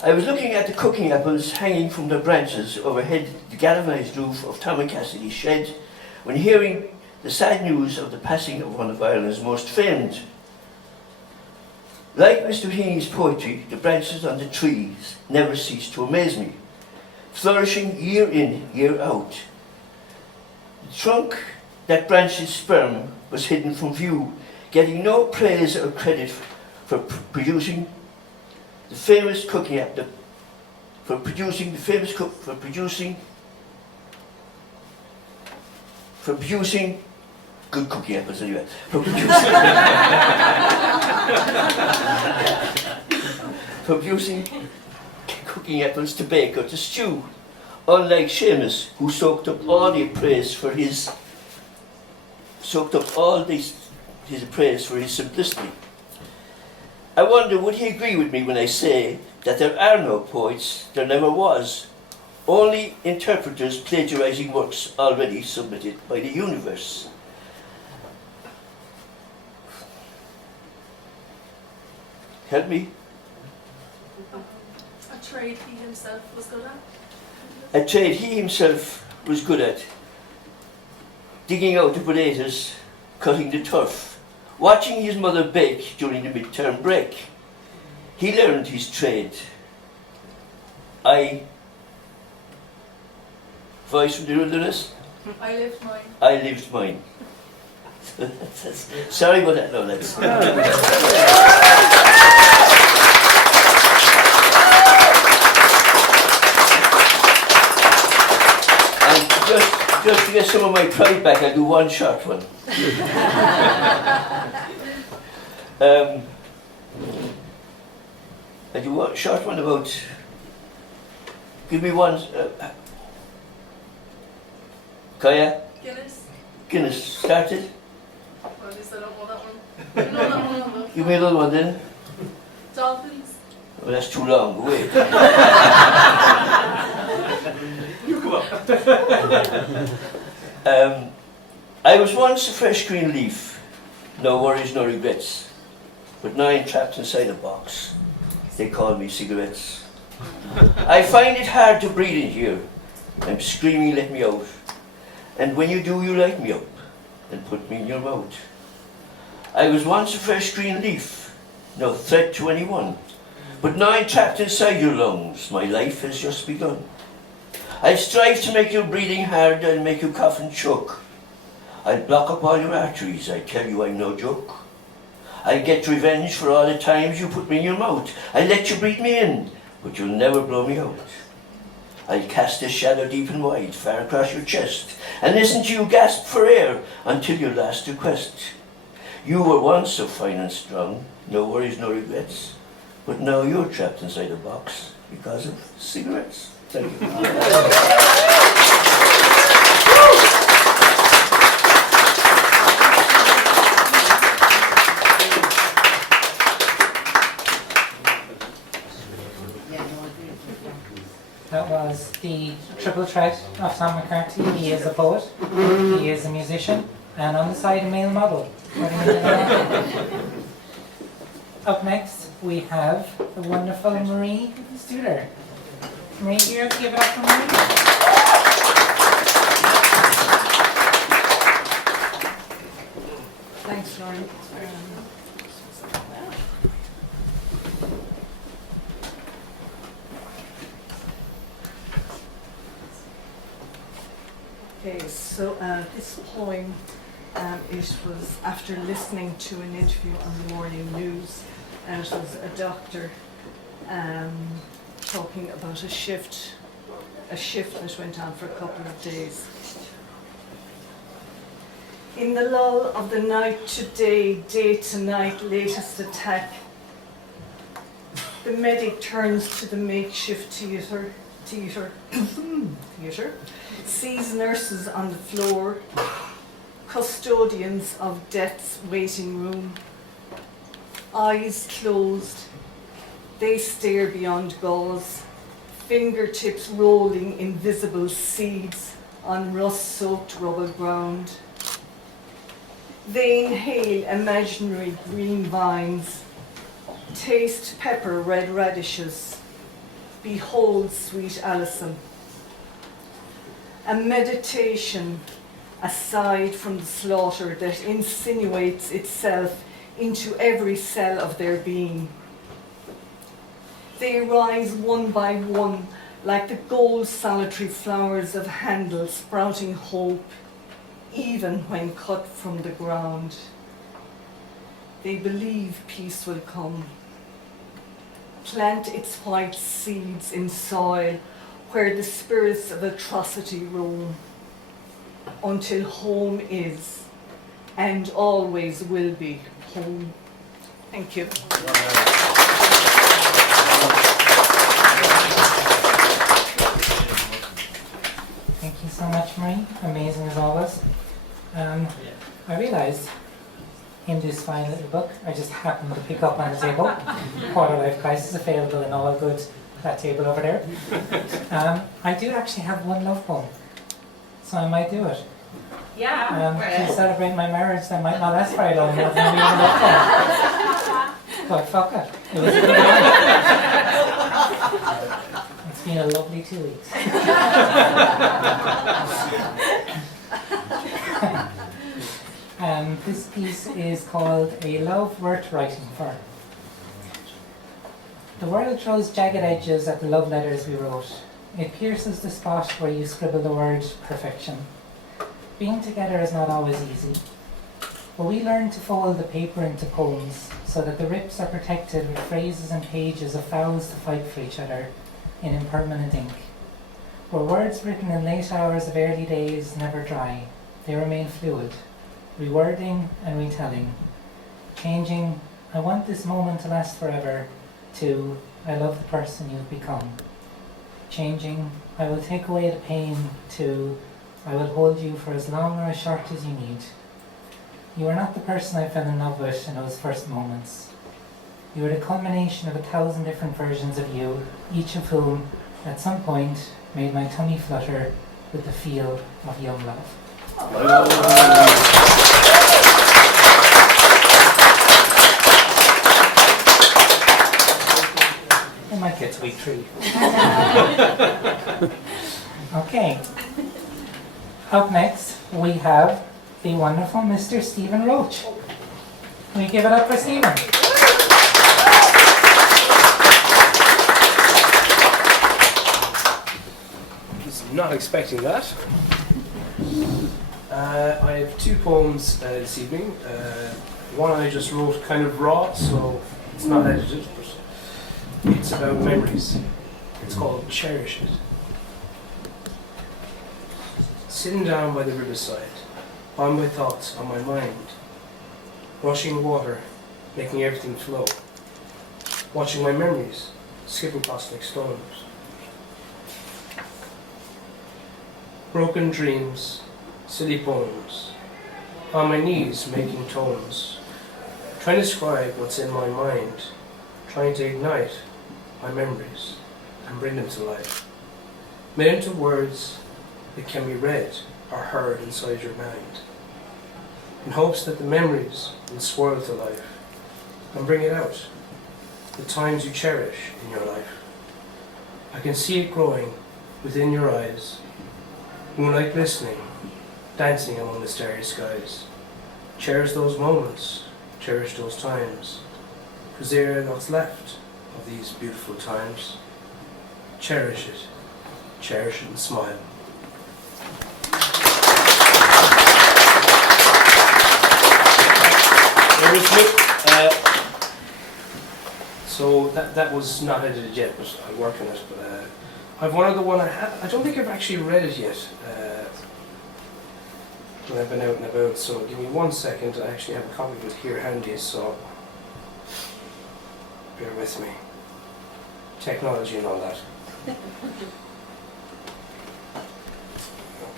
I was looking at the cooking apples hanging from their branches overhead the galvanized roof of Tom and Cassidy's shed when hearing the sad news of the passing of one of Ireland's most famed. Like Mr. Heaney's poetry, the branches on the trees never ceased to amaze me, flourishing year in, year out. The trunk that branch's sperm was hidden from view, getting no praise or credit for producing the famous cooking apple, for producing good cooking apples anyway. For producing cooking apples to bake or to stew, unlike Seamus, who soaked up all the praise for his praise for his simplicity. I wonder, would he agree with me when I say that there are no poets, there never was, only interpreters plagiarizing works already submitted by the universe. Help me? A trade he himself was good at? A trade he himself was good at. Digging out the potatoes, cutting the turf, watching his mother bake during the midterm break. He learned his trade. Voice from the wilderness? I lived mine. I lived mine. Sorry about that, no, let's. Just to get some of my pride back, I'll do one short one. I do one short one about. Give me one. Kaya? Guinness. Started? Well, at least I don't know that one. I know that one though. Give me another one then. Dolphins. Oh, that's too long. Wait. You come up. I was once a fresh green leaf, no worries, no regrets, but now I'm trapped inside a box. They call me cigarettes. I find it hard to breathe in here. I'm screaming, let me out. And when you do, you light me up and put me in your mouth. I was once a fresh green leaf, no threat to anyone, but now I'm trapped inside your lungs. My life has just begun. I strive to make your breathing hard and make you cough and choke. I'll block up all your arteries, I tell you I'm no joke. I'll get revenge for all the times you put me in your mouth. I'll let you breathe me in, but you'll never blow me out. I'll cast a shadow deep and wide, far across your chest, and listen to you gasp for air until your last request. You were once so fine and strong, no worries, no regrets, but now you're trapped inside a box because of cigarettes. Thank you. That was the triple threat of Tom McCarthy. He is a poet, he is a musician, and on the side a male model. Up next we have the wonderful Marie Studer. Marie, you have to give it up for Marie. Thanks, Lauren. Okay, so this poem, it was after listening to an interview on the morning news, and it was a doctor talking about a shift that went on for a couple of days. In the lull of the night to day to night, latest attack, the medic turns to the makeshift theatre, sees nurses on the floor, custodians of death's waiting room, eyes closed, they stare beyond gauze, fingertips rolling invisible seeds on rust-soaked rubble ground. They inhale imaginary green vines, taste pepper, red radishes, behold sweet Alison. A meditation aside from the slaughter that insinuates itself into every cell of their being. They rise one by one like the gold solitary flowers of Handel sprouting hope, even when cut from the ground. They believe peace will come. Plant its white seeds in soil where the spirits of atrocity roam, until home is, and always will be, home. Thank you. Thank you so much, Marie. Amazing as always. I realised in this fine little book, I just happened to pick up on the table, Quarter Life Crisis, available in all good, that table over there. I do actually have one love poem, so I might do it. Yeah. To celebrate my marriage that might not last very long, more than a love poem. But fuck it. It was a good one. It's been a lovely 2 weeks. This piece is called A Love Worth Writing For. The world throws jagged edges at the love letters we wrote. It pierces the spot where you scribble the word perfection. Being together is not always easy, but we learn to fold the paper into poems so that the rips are protected with phrases and pages of vows to fight for each other in impermanent ink. Where words written in late hours of early days never dry, they remain fluid, rewording and retelling, changing, I want this moment to last forever, to, I love the person you've become. Changing, I will take away the pain, to, I will hold you for as long or as short as you need. You are not the person I fell in love with in those first moments. You are the culmination of 1,000 different versions of you, each of whom, at some point, made my tummy flutter with the feel of young love. It might get to week 3. Okay. Up next, we have the wonderful Mr. Stephen Roach. Can we give it up for Stephen? Was not expecting that. I have 2 poems this evening. One I just wrote kind of raw, so it's not edited, but it's about memories. It's called Cherish It. sitting down by the riverside, all my thoughts on my mind, rushing water, making everything flow, watching my memories skip past like stones. Broken dreams, silly poems, on my knees making tones, trying to describe what's in my mind, trying to ignite my memories and bring them to life, made into words that can be read or heard inside your mind, in hopes that the memories will swirl to life and bring it out, the times you cherish in your life. I can see it growing within your eyes, moonlight glistening, dancing among the starry skies. Cherish those moments, cherish those times, because they are what's left of these beautiful times. Cherish it and smile. So that was not edited yet, but I work on it. But I've one other one I don't think I've actually read it yet. When I've been out and about, so give me 1 second. I actually have a copy of it here handy, so bear with me. Technology and all that.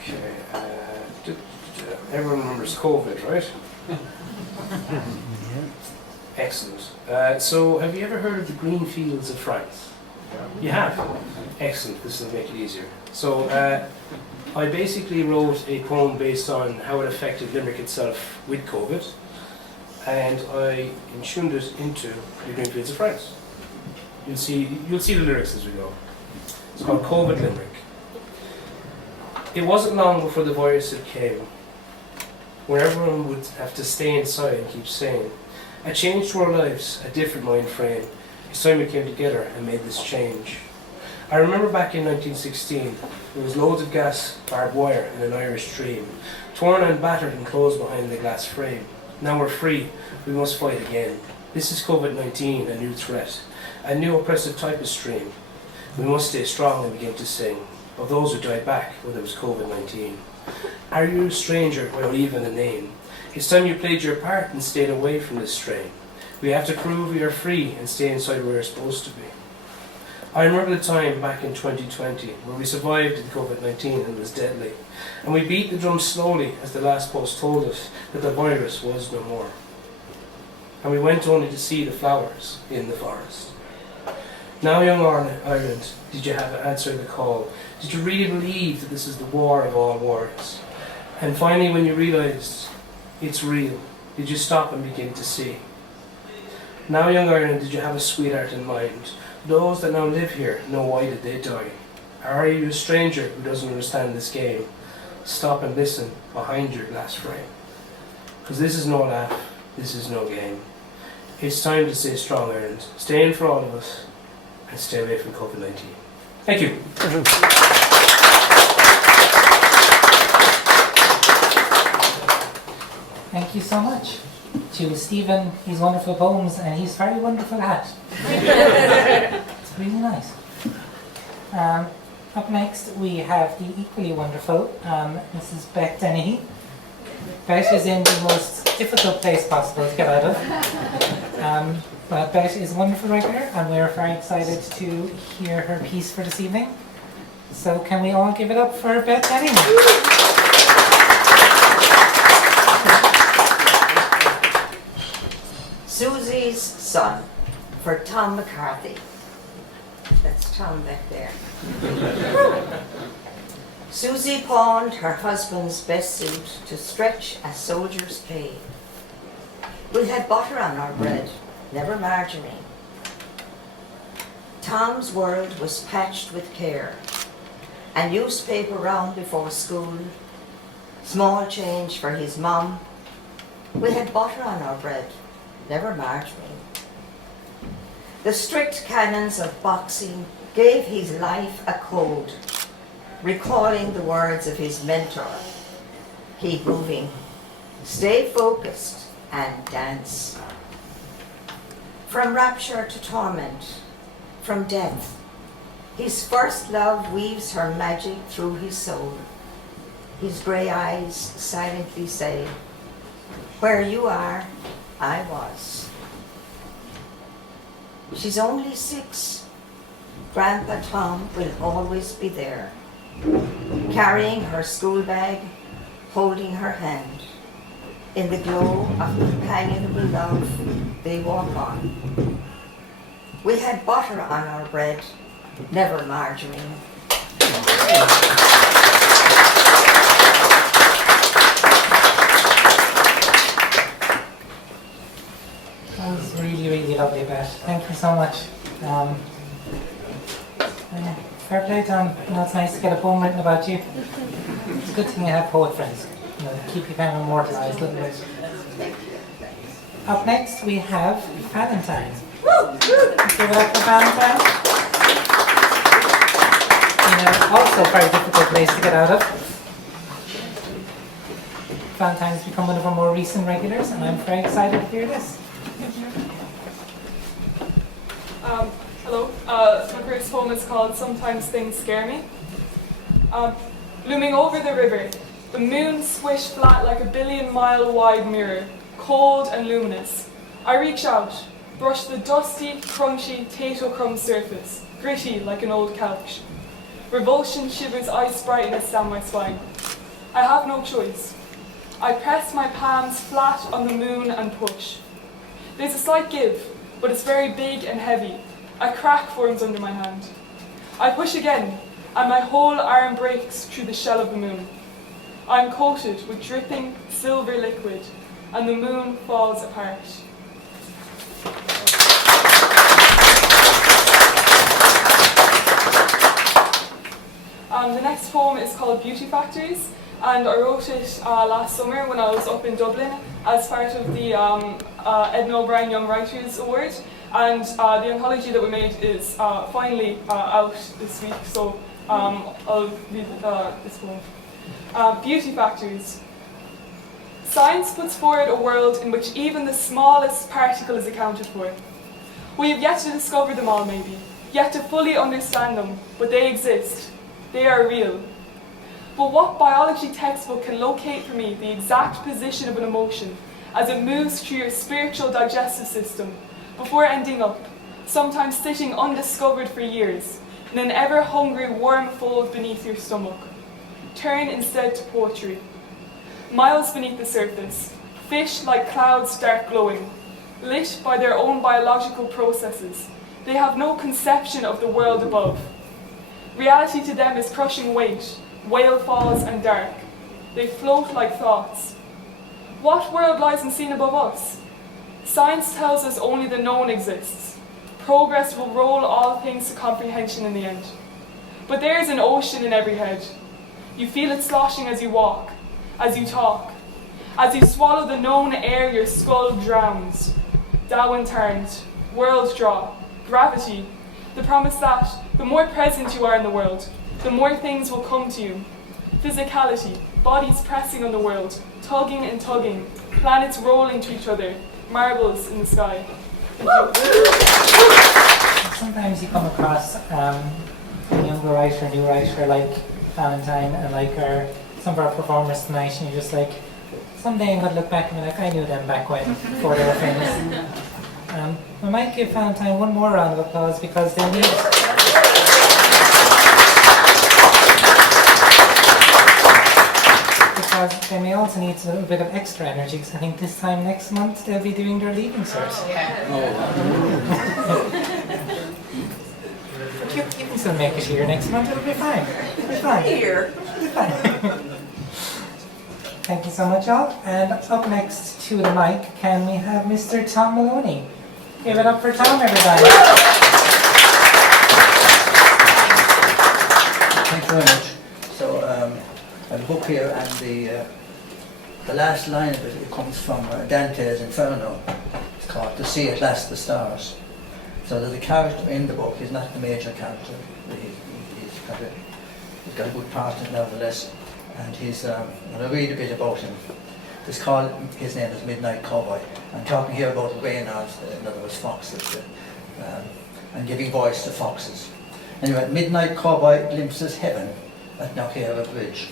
Okay. Everyone remembers COVID, right? Excellent. So, have you ever heard of the green fields of France? You have? Excellent. This will make it easier. So, I basically wrote a poem based on how it affected Limerick itself with COVID, and I tuned it into the green fields of France. You'll see the lyrics as we go. It's called COVID Limerick. It wasn't long before the virus had came, where everyone would have to stay inside and keep sane. A change to our lives, a different mind frame. It's time we came together and made this change. I remember back in 1916, there was loads of gas, barbed wire in an Irish stream, torn and battered and closed behind the glass frame. Now we're free, we must fight again. This is COVID-19, a new threat, a new oppressive type of stream. We must stay strong and begin to sing of those who died back when there was COVID-19. Are you a stranger without even a name? It's time you played your part and stayed away from this strain. We have to prove we are free and stay inside where we're supposed to be. I remember the time back in 2020 where we survived the COVID-19 and it was deadly. And we beat the drum slowly as the last post told us that the virus was no more. And we went only to see the flowers in the forest. Now, young Ireland, did you have to answer the call? Did you really believe that this is the war of all wars? And finally, when you realised it's real, did you stop and begin to see? Now, young Ireland, did you have a sweetheart in mind? Those that now live here know why did they die? Or are you a stranger who doesn't understand this game? Stop and listen behind your glass frame. Because this is no laugh, this is no game. It's time to stay strong, Ireland. Stay in for all of us and stay away from COVID-19. Thank you. Thank you so much to Stephen, his wonderful poems, and his very wonderful hat. It's really nice. Up next, we have the equally wonderful Mrs. Beth Dennehy. Beth is in the most difficult place possible to get out of. But Beth is a wonderful writer, and we're very excited to hear her piece for this evening. So can we all give it up for Beth Dennehy? Susie's son, for Tom McCarthy. That's Tom back there. Susie pawned her husband's best suit to stretch a soldier's pay. We had butter on our bread, never margarine. Tom's world was patched with care. A newspaper round before school, small change for his mum. We had butter on our bread, never margarine. The strict canons of boxing gave his life a code, recalling the words of his mentor. Keep moving, stay focused, and dance. From rapture to torment, from death, his first love weaves her magic through his soul. his grey eyes silently say, "Where you are, I was." She's only 6. Grandpa Tom will always be there, carrying her school bag, holding her hand. In the glow of companionable love, they walk on. We had butter on our bread, never margarine. That was really, really lovely, Beth. Thank you so much. Fair play, Tom. You know, it's nice to get a poem written about you. It's a good thing you have poet friends. You know, they keep you kind of immortalised a little bit. Up next, we have Valentine. Give it up for Valentine. Also a very difficult place to get out of. Valentine's become one of our more recent regulars, and I'm very excited to hear this. Hello. My first poem is called "Sometimes Things Scare Me." Looming over the river, the moon swished flat like a billion-mile-wide mirror, cold and luminous. I reach out, brush the dusty, crunchy, tato-crumb surface, gritty like an old couch. Revulsion shivers ice brightness down my spine. I have no choice. I press my palms flat on the moon and push. There's a slight give, but it's very big and heavy. A crack forms under my hand. I push again, and my whole arm breaks through the shell of the moon. I am coated with dripping silver liquid, and the moon falls apart. The next poem is called "Beauty Factories," and I wrote it last summer when I was up in Dublin as part of the Edna O'Brien Young Writers Award. And the anthology that we made is finally out this week, so I'll read this poem. Beauty Factories. Science puts forward a world in which even the smallest particle is accounted for. We have yet to discover them all, maybe, yet to fully understand them, but they exist. They are real. But what biology textbook can locate for me the exact position of an emotion as it moves through your spiritual digestive system before ending up, sometimes sitting undiscovered for years, in an ever-hungry warm fold beneath your stomach? Turn instead to poetry. Miles beneath the surface, fish like clouds dark glowing, lit by their own biological processes, they have no conception of the world above. Reality to them is crushing weight, whale falls and dark. They float like thoughts. What world lies unseen above us? Science tells us only the known exists. Progress will roll all things to comprehension in the end. But there is an ocean in every head. You feel it sloshing as you walk, as you talk. As you swallow the known air, your skull drowns. Darwin turns, world draw, gravity, the promise that the more present you are in the world, the more things will come to you. Physicality, bodies pressing on the world, tugging and tugging, planets rolling to each other, marbles in the sky. Sometimes you come across a younger writer, new writer like Valentine and like some of our performers tonight, and you're just like, someday I'm going to look back and be like, I knew them back when, before they were famous. We might give Valentine one more round of applause because they need... Because they may also need a little bit of extra energy, because I think this time next month they'll be doing their leaving cert. But you can still make it here next month, it'll be fine. It'll be fine. Here. It'll be fine. Thank you so much, all. And up next to the mic, can we have Mr. Tom Maloney? Give it up for Tom, everybody. Thanks very much. So, I have a book here, and the last line of it comes from Dante's Inferno. It's called "To See at Last the Stars." So that the character in the book is not the major character. He's got a good part in it nevertheless. And he's, when I read a bit about him, it's called, his name is Midnight Cowboy. I'm talking here about reynards, in other words foxes, and giving voice to foxes. Anyway, Midnight Cowboy glimpses heaven at Knockera Bridge.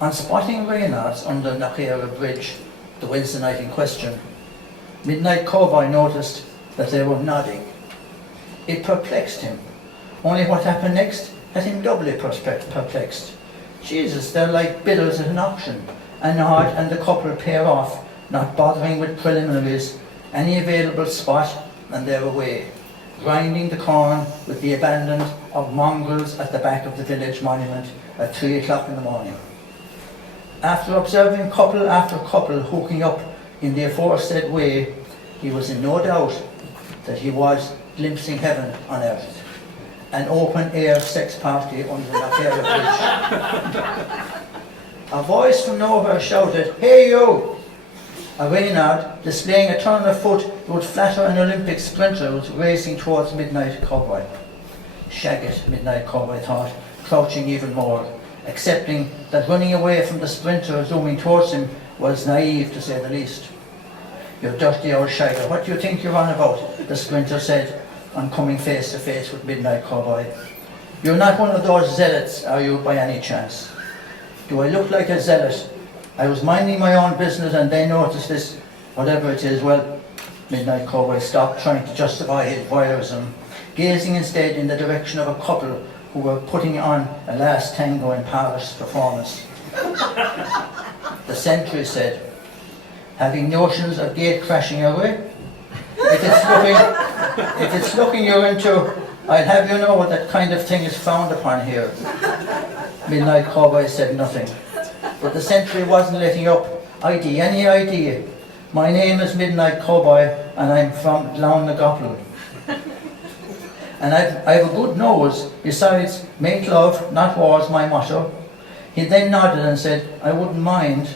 On spotting Reynolds under Knockera Bridge, the Wednesday night in question, Midnight Cowboy noticed that they were nodding. It perplexed him. Only what happened next had him doubly perplexed. Jesus, they're like bidders at an auction. A nod and the couple pair off, not bothering with preliminaries, any available spot, and they're away, grinding the corn with the abandon of mongrels at the back of the village monument at 3 o'clock in the morning. After observing couple after couple hooking up in the aforesaid way, he was in no doubt that he was glimpsing heaven on earth. An open-air sex party under the Knockera Bridge. A voice from nowhere shouted, "Hey you!" A Reynard, displaying a turn of foot that would flatter an Olympic sprinter, was racing towards Midnight Cowboy. Shagget, Midnight Cowboy thought, crouching even more, accepting that running away from the sprinter zooming towards him was naive to say the least. "You dirty old shagger, what do you think you're on about?" the sprinter said, on coming face to face with Midnight Cowboy. "You're not one of those zealots, are you, by any chance?" "Do I look like a zealot? I was minding my own business and they noticed this, whatever it is." "Well," Midnight Cowboy stopped trying to justify his voyeurism, gazing instead in the direction of a couple who were putting on a last tango in Paris performance. The sentry said, "Having notions of gate crashing away? If it's looking you're into, I'll have you know that kind of thing is frowned upon here." Midnight Cowboy said nothing, but the sentry wasn't letting up. "ID, any idea? My name is Midnight Cowboy and I'm from Lownagopple. And I've a good nose. Besides, make love, not war's my motto." He then nodded and said, "I wouldn't mind."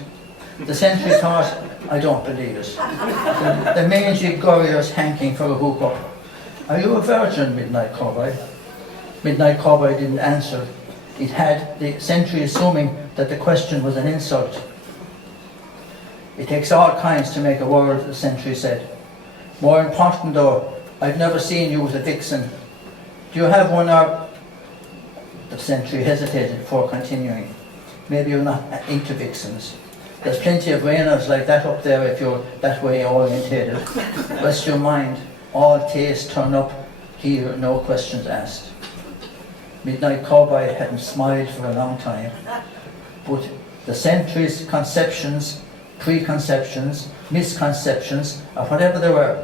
The sentry thought, "I don't believe it." The mangy gorrier's hanking for a hook-up. "Are you a virgin, Midnight Cowboy?" Midnight Cowboy didn't answer. It had the sentry assuming that the question was an insult. "It takes all kinds to make a world," the sentry said. "More important though, I've never seen you with a vixen. Do you have one or..." The sentry hesitated before continuing. "Maybe you're not into vixens. There's plenty of Reynolds like that up there if you're that way orientated. Rest your mind, all tastes turn up here, no questions asked." Midnight Cowboy hadn't smiled for a long time, but the sentry's conceptions, preconceptions, misconceptions, or whatever they were,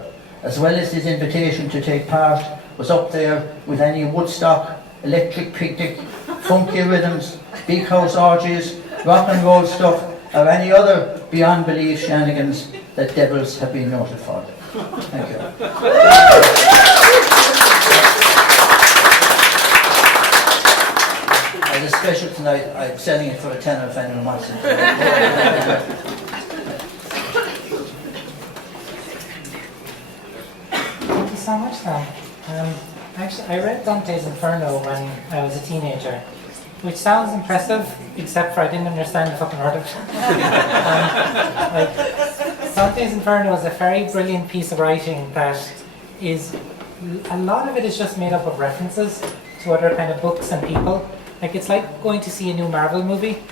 as well as his invitation to take part, was up there with any Woodstock, electric picnic, funky rhythms, big house orgies, rock and roll stuff, or any other beyond belief shenanigans that devils have been noted for. Thank you. As a special tonight, I'm selling it for a tenner if anyone wants it. Thank you so much, Tom. Actually, I read Dante's Inferno when I was a teenager, which sounds impressive, except for I didn't understand the fucking word of it. Dante's Inferno is a very brilliant piece of writing that is, a lot of it is just made up of references to other kind of books and people. Like, it's like going to see a new Marvel movie.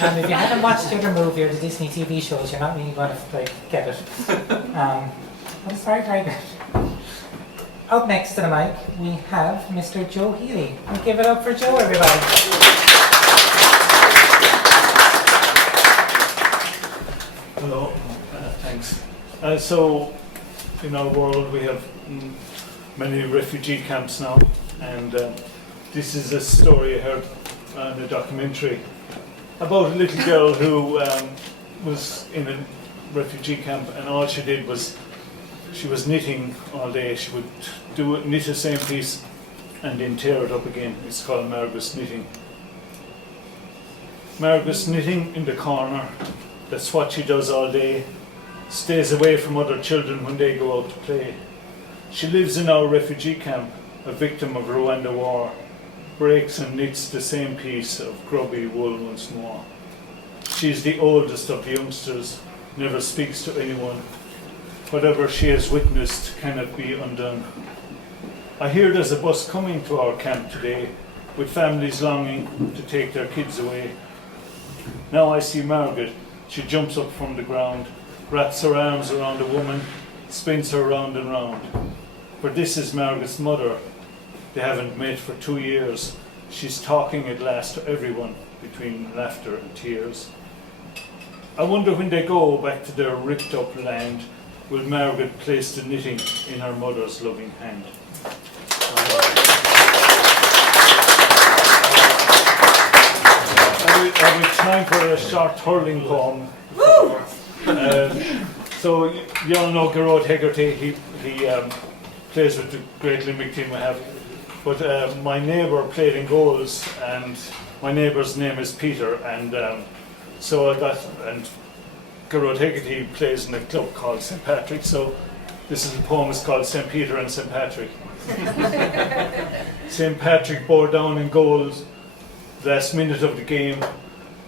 If you haven't watched the other movie or the Disney TV shows, you're not really going to get it. But it's very, very good. Up next to the mic, we have Mr. Joe Healy. We'll give it up for Joe, everybody. Hello, thanks. So, in our world we have many refugee camps now, and this is a story I heard in a documentary about a little girl who was in a refugee camp, and all she did was she was knitting all day. She would knit the same piece and then tear it up again. It's called Margaret's knitting. Margaret's knitting in the corner. That's what she does all day. Stays away from other children when they go out to play. She lives in our refugee camp, a victim of Rwanda war. Breaks and knits the same piece of grubby wool once more. She's the oldest of the youngsters, never speaks to anyone. Whatever she has witnessed cannot be undone. I hear there's a bus coming to our camp today with families longing to take their kids away. Now I see Margaret. She jumps up from the ground, wraps her arms around the woman, spins her round and round. For this is Margaret's mother. They haven't met for 2 years. She's talking at last to everyone between laughter and tears. I wonder when they go back to their ripped up land, will Margaret place the knitting in her mother's loving hand? Have we time for a short hurling poem? So you all know Gerard Hegarty. He plays with the great Limerick team I have. But my neighbour played in goals, and my neighbour's name is Peter, and so I got, and Gerard Hegarty plays in a club called St. Patrick, so this is a poem, it's called St. Peter and St. Patrick. St. Patrick bore down in goals, last minute of the game.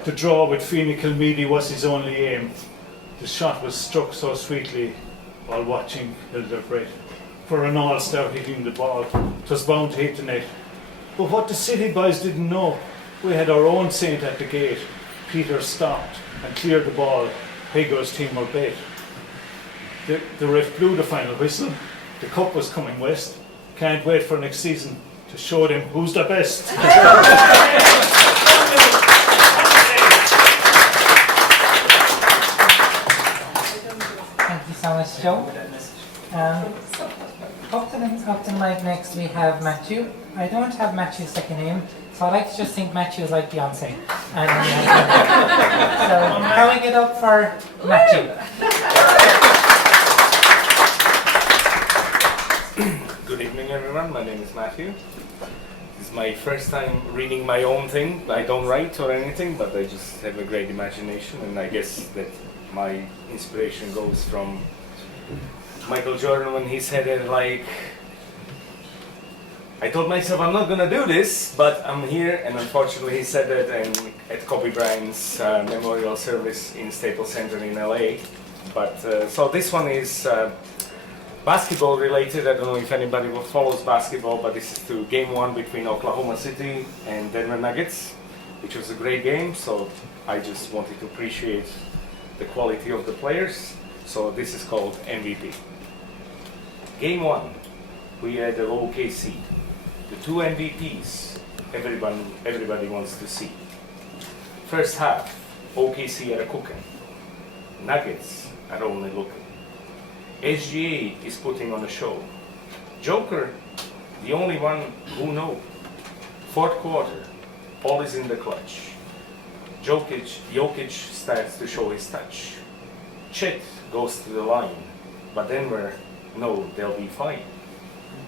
To draw with Fine Kilmeady was his only aim. The shot was struck so sweetly, while watching held their breath. For an all-star hitting the ball, 'twas bound to hit the net. But what the city boys didn't know, we had our own saint at the gate. Peter stopped and cleared the ball. Hagar's team were bet. The ref blew the final whistle. The cup was coming west. Can't wait for next season to show them who's the best. Thank you so much, Joe. Up to the mic next we have Matthew. I don't have Matthew's second name, so I like to just think Matthew is like Beyonce. And, so can we get up for Matthew? Good evening, everyone. My name is Matthew. This is my first time reading my own thing. I don't write or anything, but I just have a great imagination, and I guess that my inspiration goes from Michael Jordan when he said it like, I told myself I'm not gonna do this, but I'm here, and unfortunately he said that at Kobe Bryant's memorial service in Staples Center in LA. But so this one is basketball related. I don't know if anybody follows basketball, but this is to game 1 between Oklahoma City and Denver Nuggets, which was a great game. So I just wanted to appreciate the quality of the players. So this is called MVP. Game 1, we had the OKC. The 2 MVPs everybody wants to see. First half, OKC are cooking. Nuggets are only looking. SGA is putting on a show. Joker, the only one who knows. Fourth quarter, all is in the clutch. Jokic starts to show his touch. Chet goes to the line, but Denver, no, they'll be fine.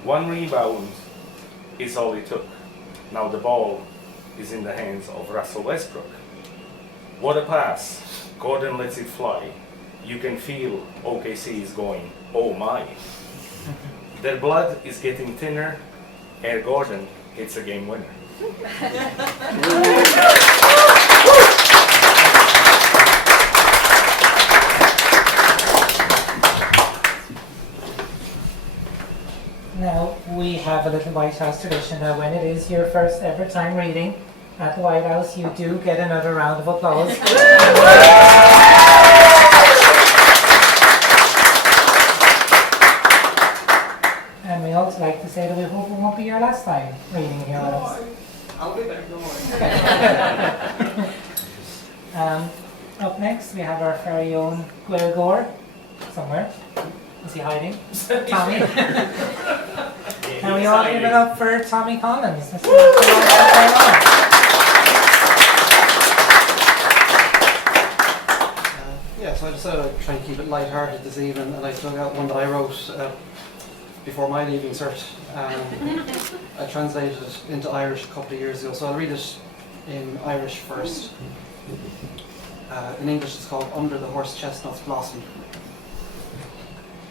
1 rebound is all it took. Now the ball is in the hands of Russell Westbrook. What a pass. Gordon lets it fly. You can feel OKC is going, oh my. Their blood is getting thinner. Air Gordon hits a game winner. Now, we have a little White House tradition that when it is your first ever time reading at the White House, you do get another round of applause. And we also like to say that we hope it won't be your last time reading here with us. I'll be back, don't worry. Up next, we have our very own Gwyl Gore, somewhere. Is he hiding? Tommy. Can we all give it up for Tommy Collins? Yeah, so I decided I'd try and keep it light-hearted this evening, and I took out one that I wrote before my leaving cert. I translated it into Irish a couple of years ago, so I'll read it in Irish first. In English it's called Under the Horse Chestnuts Blossom.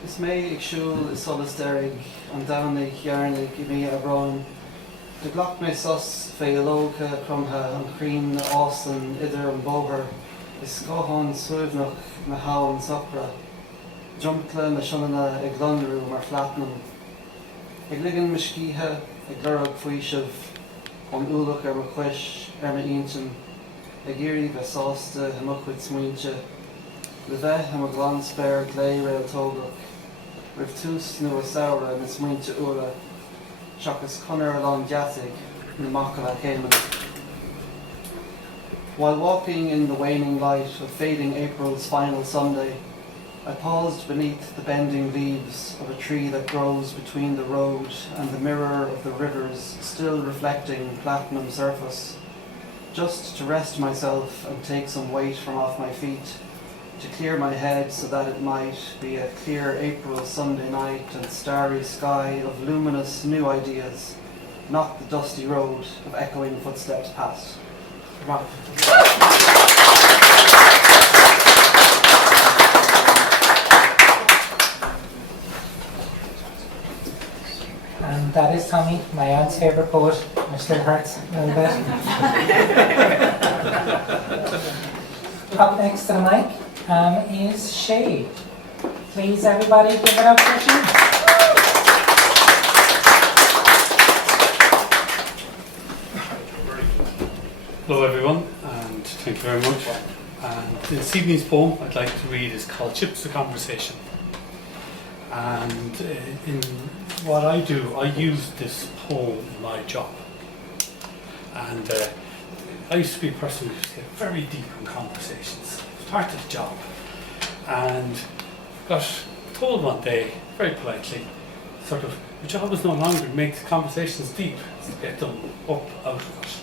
Is mé ag siúil is solas deirg an damnig dhearnig I mí a bráin. De glach mé sos fé lóga crumtha an chrín na ásan idir an bóthar is scóthán suimhnach na háan sopra. Jumpla na sionna ag lonrú mar flatnam. Ag ligan miscíthe ag lurag faoi sibh an úlach ar ma chuis ar ma intin. Agiri Vasosta, Hamukwit Swincha, Leve Hamaglan Spare, Glay Rail Togok, Riftus Nuasaura, and Swincha Ura, Shakas Connor along Jatig, Namakala Cayman. While walking in the waning light of fading April's final Sunday, I paused beneath the bending leaves of a tree that grows between the road and the mirror of the river's still reflecting platinum surface, just to rest myself and take some weight from off my feet, to clear my head so that it might be a clear April Sunday night and starry sky of luminous new ideas, not the dusty road of echoing footsteps past. Come on. And that is Tommy, my aunt's favourite poet, which still hurts a little bit. Up next to the mic is Shay. Please, everybody, give it up for Shay. Hello everyone, and thank you very much. And this evening's poem I'd like to read is called Chips of Conversation. And in what I do, I use this poem in my job. And I used to be a person who used to get very deep in conversations. It's part of the job. And got told one day, very politely, sort of, your job is no longer to make the conversations deep, it's to get them up out of it.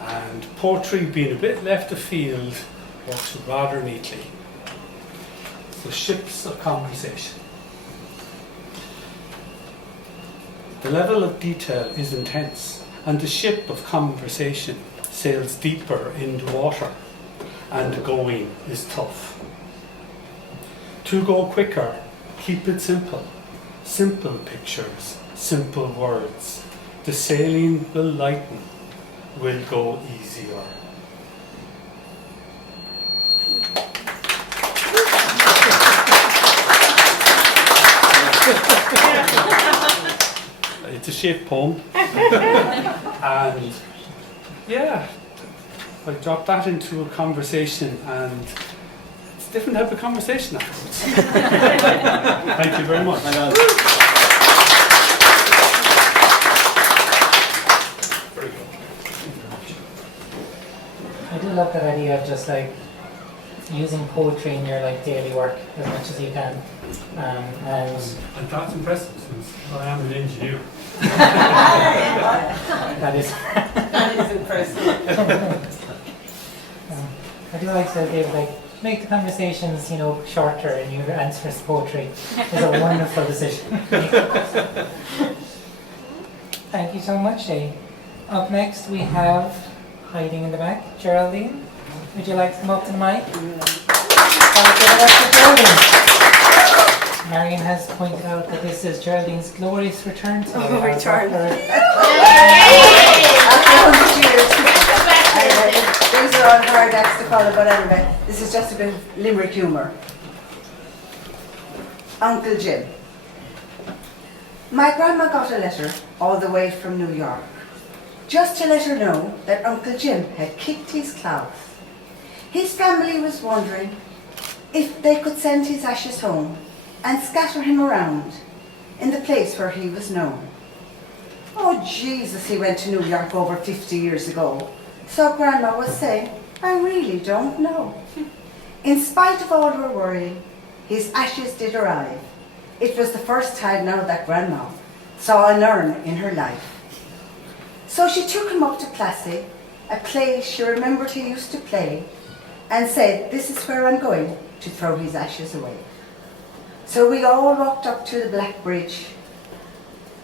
And poetry, being a bit left of field, works rather neatly. So, ships of conversation. The level of detail is intense, and the ship of conversation sails deeper into water, and going is tough. To go quicker, keep it simple. Simple pictures, simple words. The sailing will lighten, will go easier. It's a shape poem. And yeah, I dropped that into a conversation, and it's a different type of conversation afterwards. Thank you very much. I do love that idea of just like using poetry in your like daily work as much as you can. And that's impressive since I am an engineer. that is impressive. I do like to be able to like make the conversations, you know, shorter and your answers to poetry is a wonderful decision. Thank you so much, Shay. Up next we have, hiding in the back, Geraldine. Would you like to come up to the mic? Marion has pointed out that this is Geraldine's glorious return to return. These are all hard acts to follow, but anyway, this is just a bit of Limerick humour. Uncle Jim. My grandma got a letter all the way from New York, just to let her know that Uncle Jim had kicked his claws. His family was wondering if they could send his ashes home and scatter him around in the place where he was known. Oh Jesus, he went to New York over 50 years ago. So Grandma was saying, I really don't know. In spite of all her worrying, his ashes did arrive. It was the first time now that Grandma saw an urn in her life. So she took him up to Plassey, a place she remembered he used to play, and said, this is where I'm going to throw his ashes away. So we all walked up to the Black Bridge.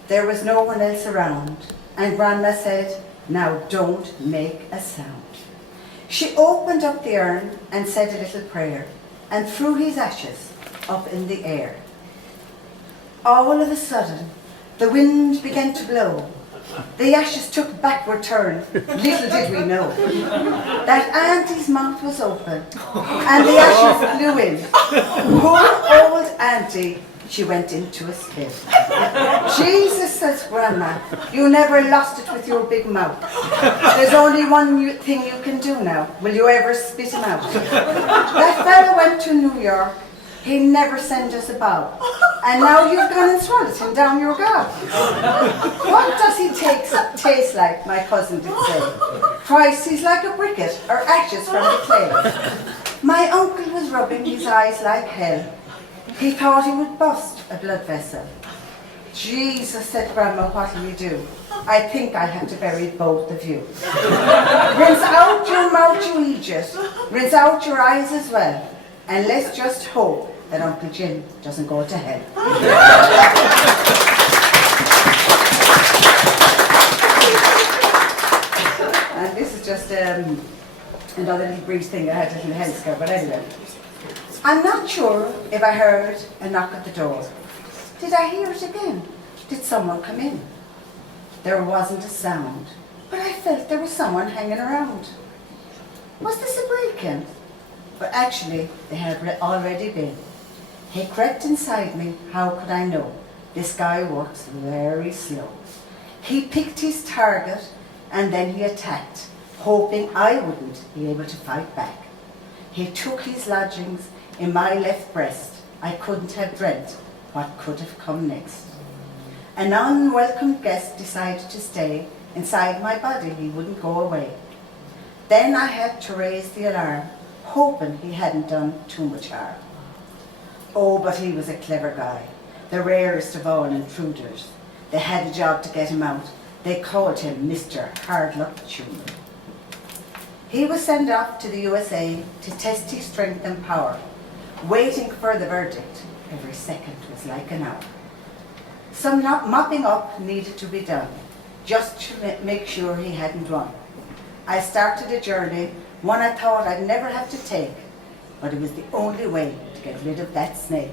There was no one else around, and Grandma said, now don't make a sound. She opened up the urn and said a little prayer, and threw his ashes up in the air. All of a sudden, the wind began to blow. The ashes took a backward turn. Little did we know that Auntie's mouth was open and the ashes flew in. Poor old Auntie, she went into a spill. Jesus says Grandma, you never lost it with your big mouth. There's only one thing you can do now. Will you ever spit him out? That fella went to New York. He never sent us a bow. And now you've gone and swallowed him down your gob. What does he taste like, my cousin did say. Christ, he's like a briquette or ashes from the clay. My uncle was rubbing his eyes like hell. He thought he would bust a blood vessel. Jesus, said Grandma, what'll you do? I think I have to bury both of you. Rinse out your mouth, you idiot. Rinse out your eyes as well. And let's just hope that Uncle Jim doesn't go to hell. And this is just another little brief thing I had in the health scare, but anyway. I'm not sure if I heard a knock at the door. Did I hear it again? Did someone come in? There wasn't a sound, but I felt there was someone hanging around. Was this a break-in? But actually, there had already been. He crept inside me, how could I know? This guy works very slow. He picked his target and then he attacked, hoping I wouldn't be able to fight back. He took his lodgings in my left breast. I couldn't have dreamt what could have come next. An unwelcome guest decided to stay inside my body. He wouldn't go away. Then I had to raise the alarm, hoping he hadn't done too much harm. Oh, but he was a clever guy, the rarest of all intruders. They had a job to get him out. They called him Mr. Hard Luck Tumor. He was sent off to the USA to test his strength and power. Waiting for the verdict, every second was like an hour. Some mopping up needed to be done, just to make sure he hadn't run. I started a journey, one I thought I'd never have to take, but it was the only way to get rid of that snake.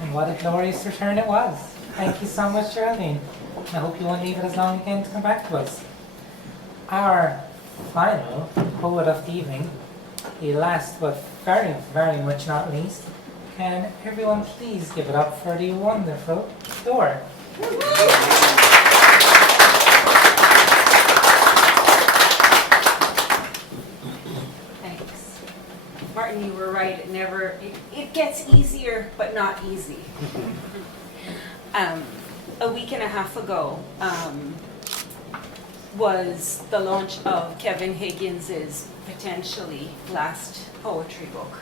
And what a glorious return it was. Thank you so much, Geraldine. I hope you won't leave it as long again to come back to us. Our final poet of the evening, the last but very, very much not least, can everyone please give it up for the wonderful Dora. Thanks. Martin, you were right. It gets easier, but not easy. A week and a half ago was the launch of Kevin Higgins's potentially last poetry book.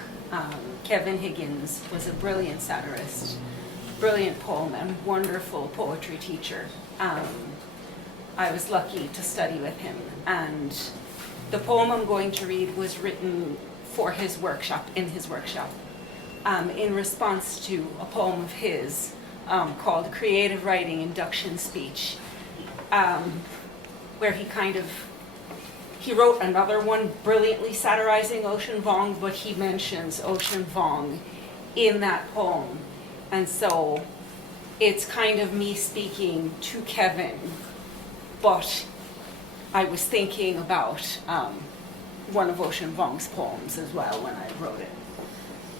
Kevin Higgins was a brilliant satirist, brilliant poem, and wonderful poetry teacher. I was lucky to study with him, and the poem I'm going to read was written for his workshop, in response to a poem of his called Creative Writing Induction Speech, where he wrote another one brilliantly satirizing Ocean Vuong, but he mentions Ocean Vuong in that poem. And so it's kind of me speaking to Kevin, but I was thinking about one of Ocean Vuong's poems as well when I wrote it.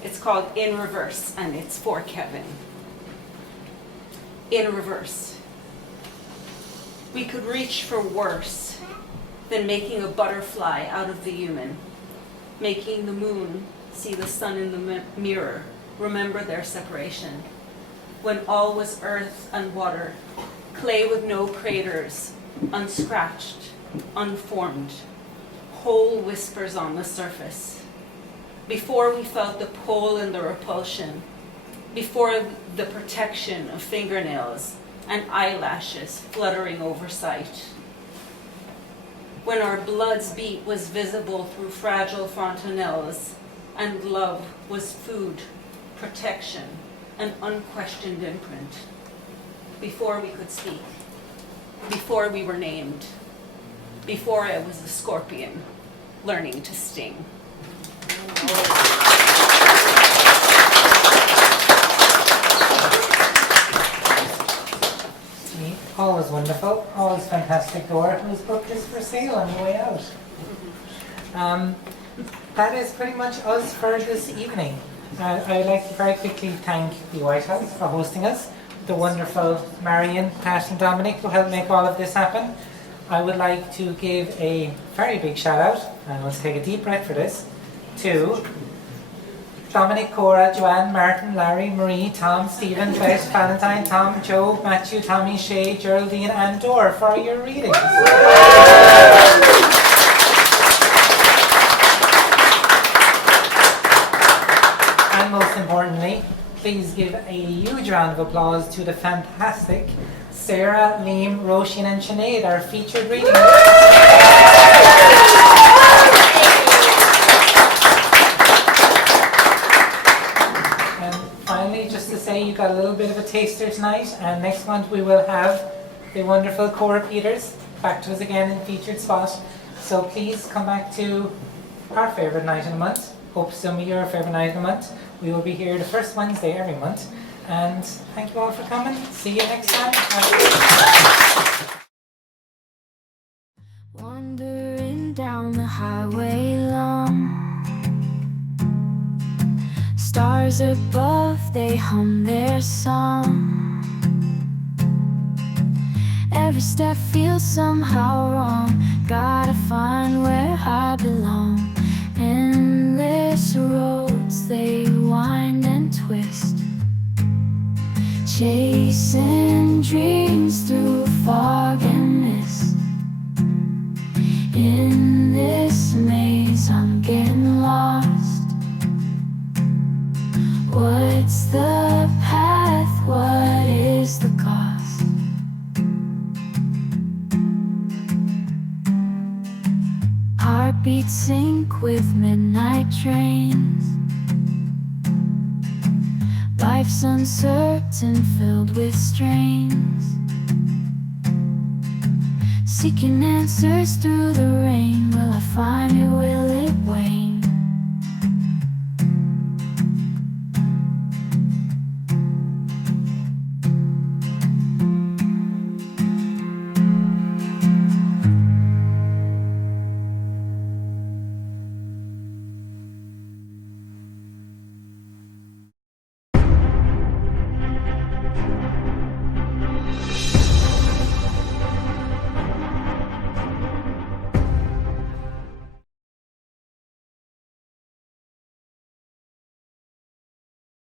It's called In Reverse, and it's for Kevin. In reverse. We could reach for worse than making a butterfly out of the human, making the moon see the sun in the mirror, remember their separation, when all was earth and water, clay with no craters, unscratched, unformed, whole whispers on the surface. Before we felt the pull and the repulsion, before the protection of fingernails and eyelashes fluttering over sight. When our blood's beat was visible through fragile fontanelles, and love was food, protection, an unquestioned imprint. Before we could speak, before we were named, before I was a scorpion learning to sting. Always wonderful, always fantastic, Dora, whose book is for sale on the way out. that is pretty much us for this evening. I'd like to very quickly thank the White House for hosting us, the wonderful Marion, Pat and Dominic who helped make all of this happen. I would like to give a very big shout out, and let's take a deep breath for this, to Dominic, Cora, Joanne, Martin, Larry, Marie, Tom, Stephen, Beth, Valentine, Tom, Joe, Matthew, Tommy, Shay, Geraldine and Dor for your readings. And most importantly, please give a huge round of applause to the fantastic Sarah, Liam, Roisin and Sinead, our featured reading. And finally, just to say, you got a little bit of a taster tonight, and next month we will have the wonderful Cora Peters back to us again in featured spot. So please come back to our favourite night of the month. Hope some of your favourite night of the month. We will be here the first Wednesday every month. And thank you all for coming. See you next time. Wandering down the highway long, stars above, they hum their song. Every step feels somehow wrong. Gotta find where I belong. Endless roads, they wind and twist, chasing dreams through fog and mist. In this maze I'm getting lost. What's the path? What is the cost? Heartbeats sync with midnight trains. Life's uncertain, filled with strains. Seeking answers through the rain. Will I find it? Will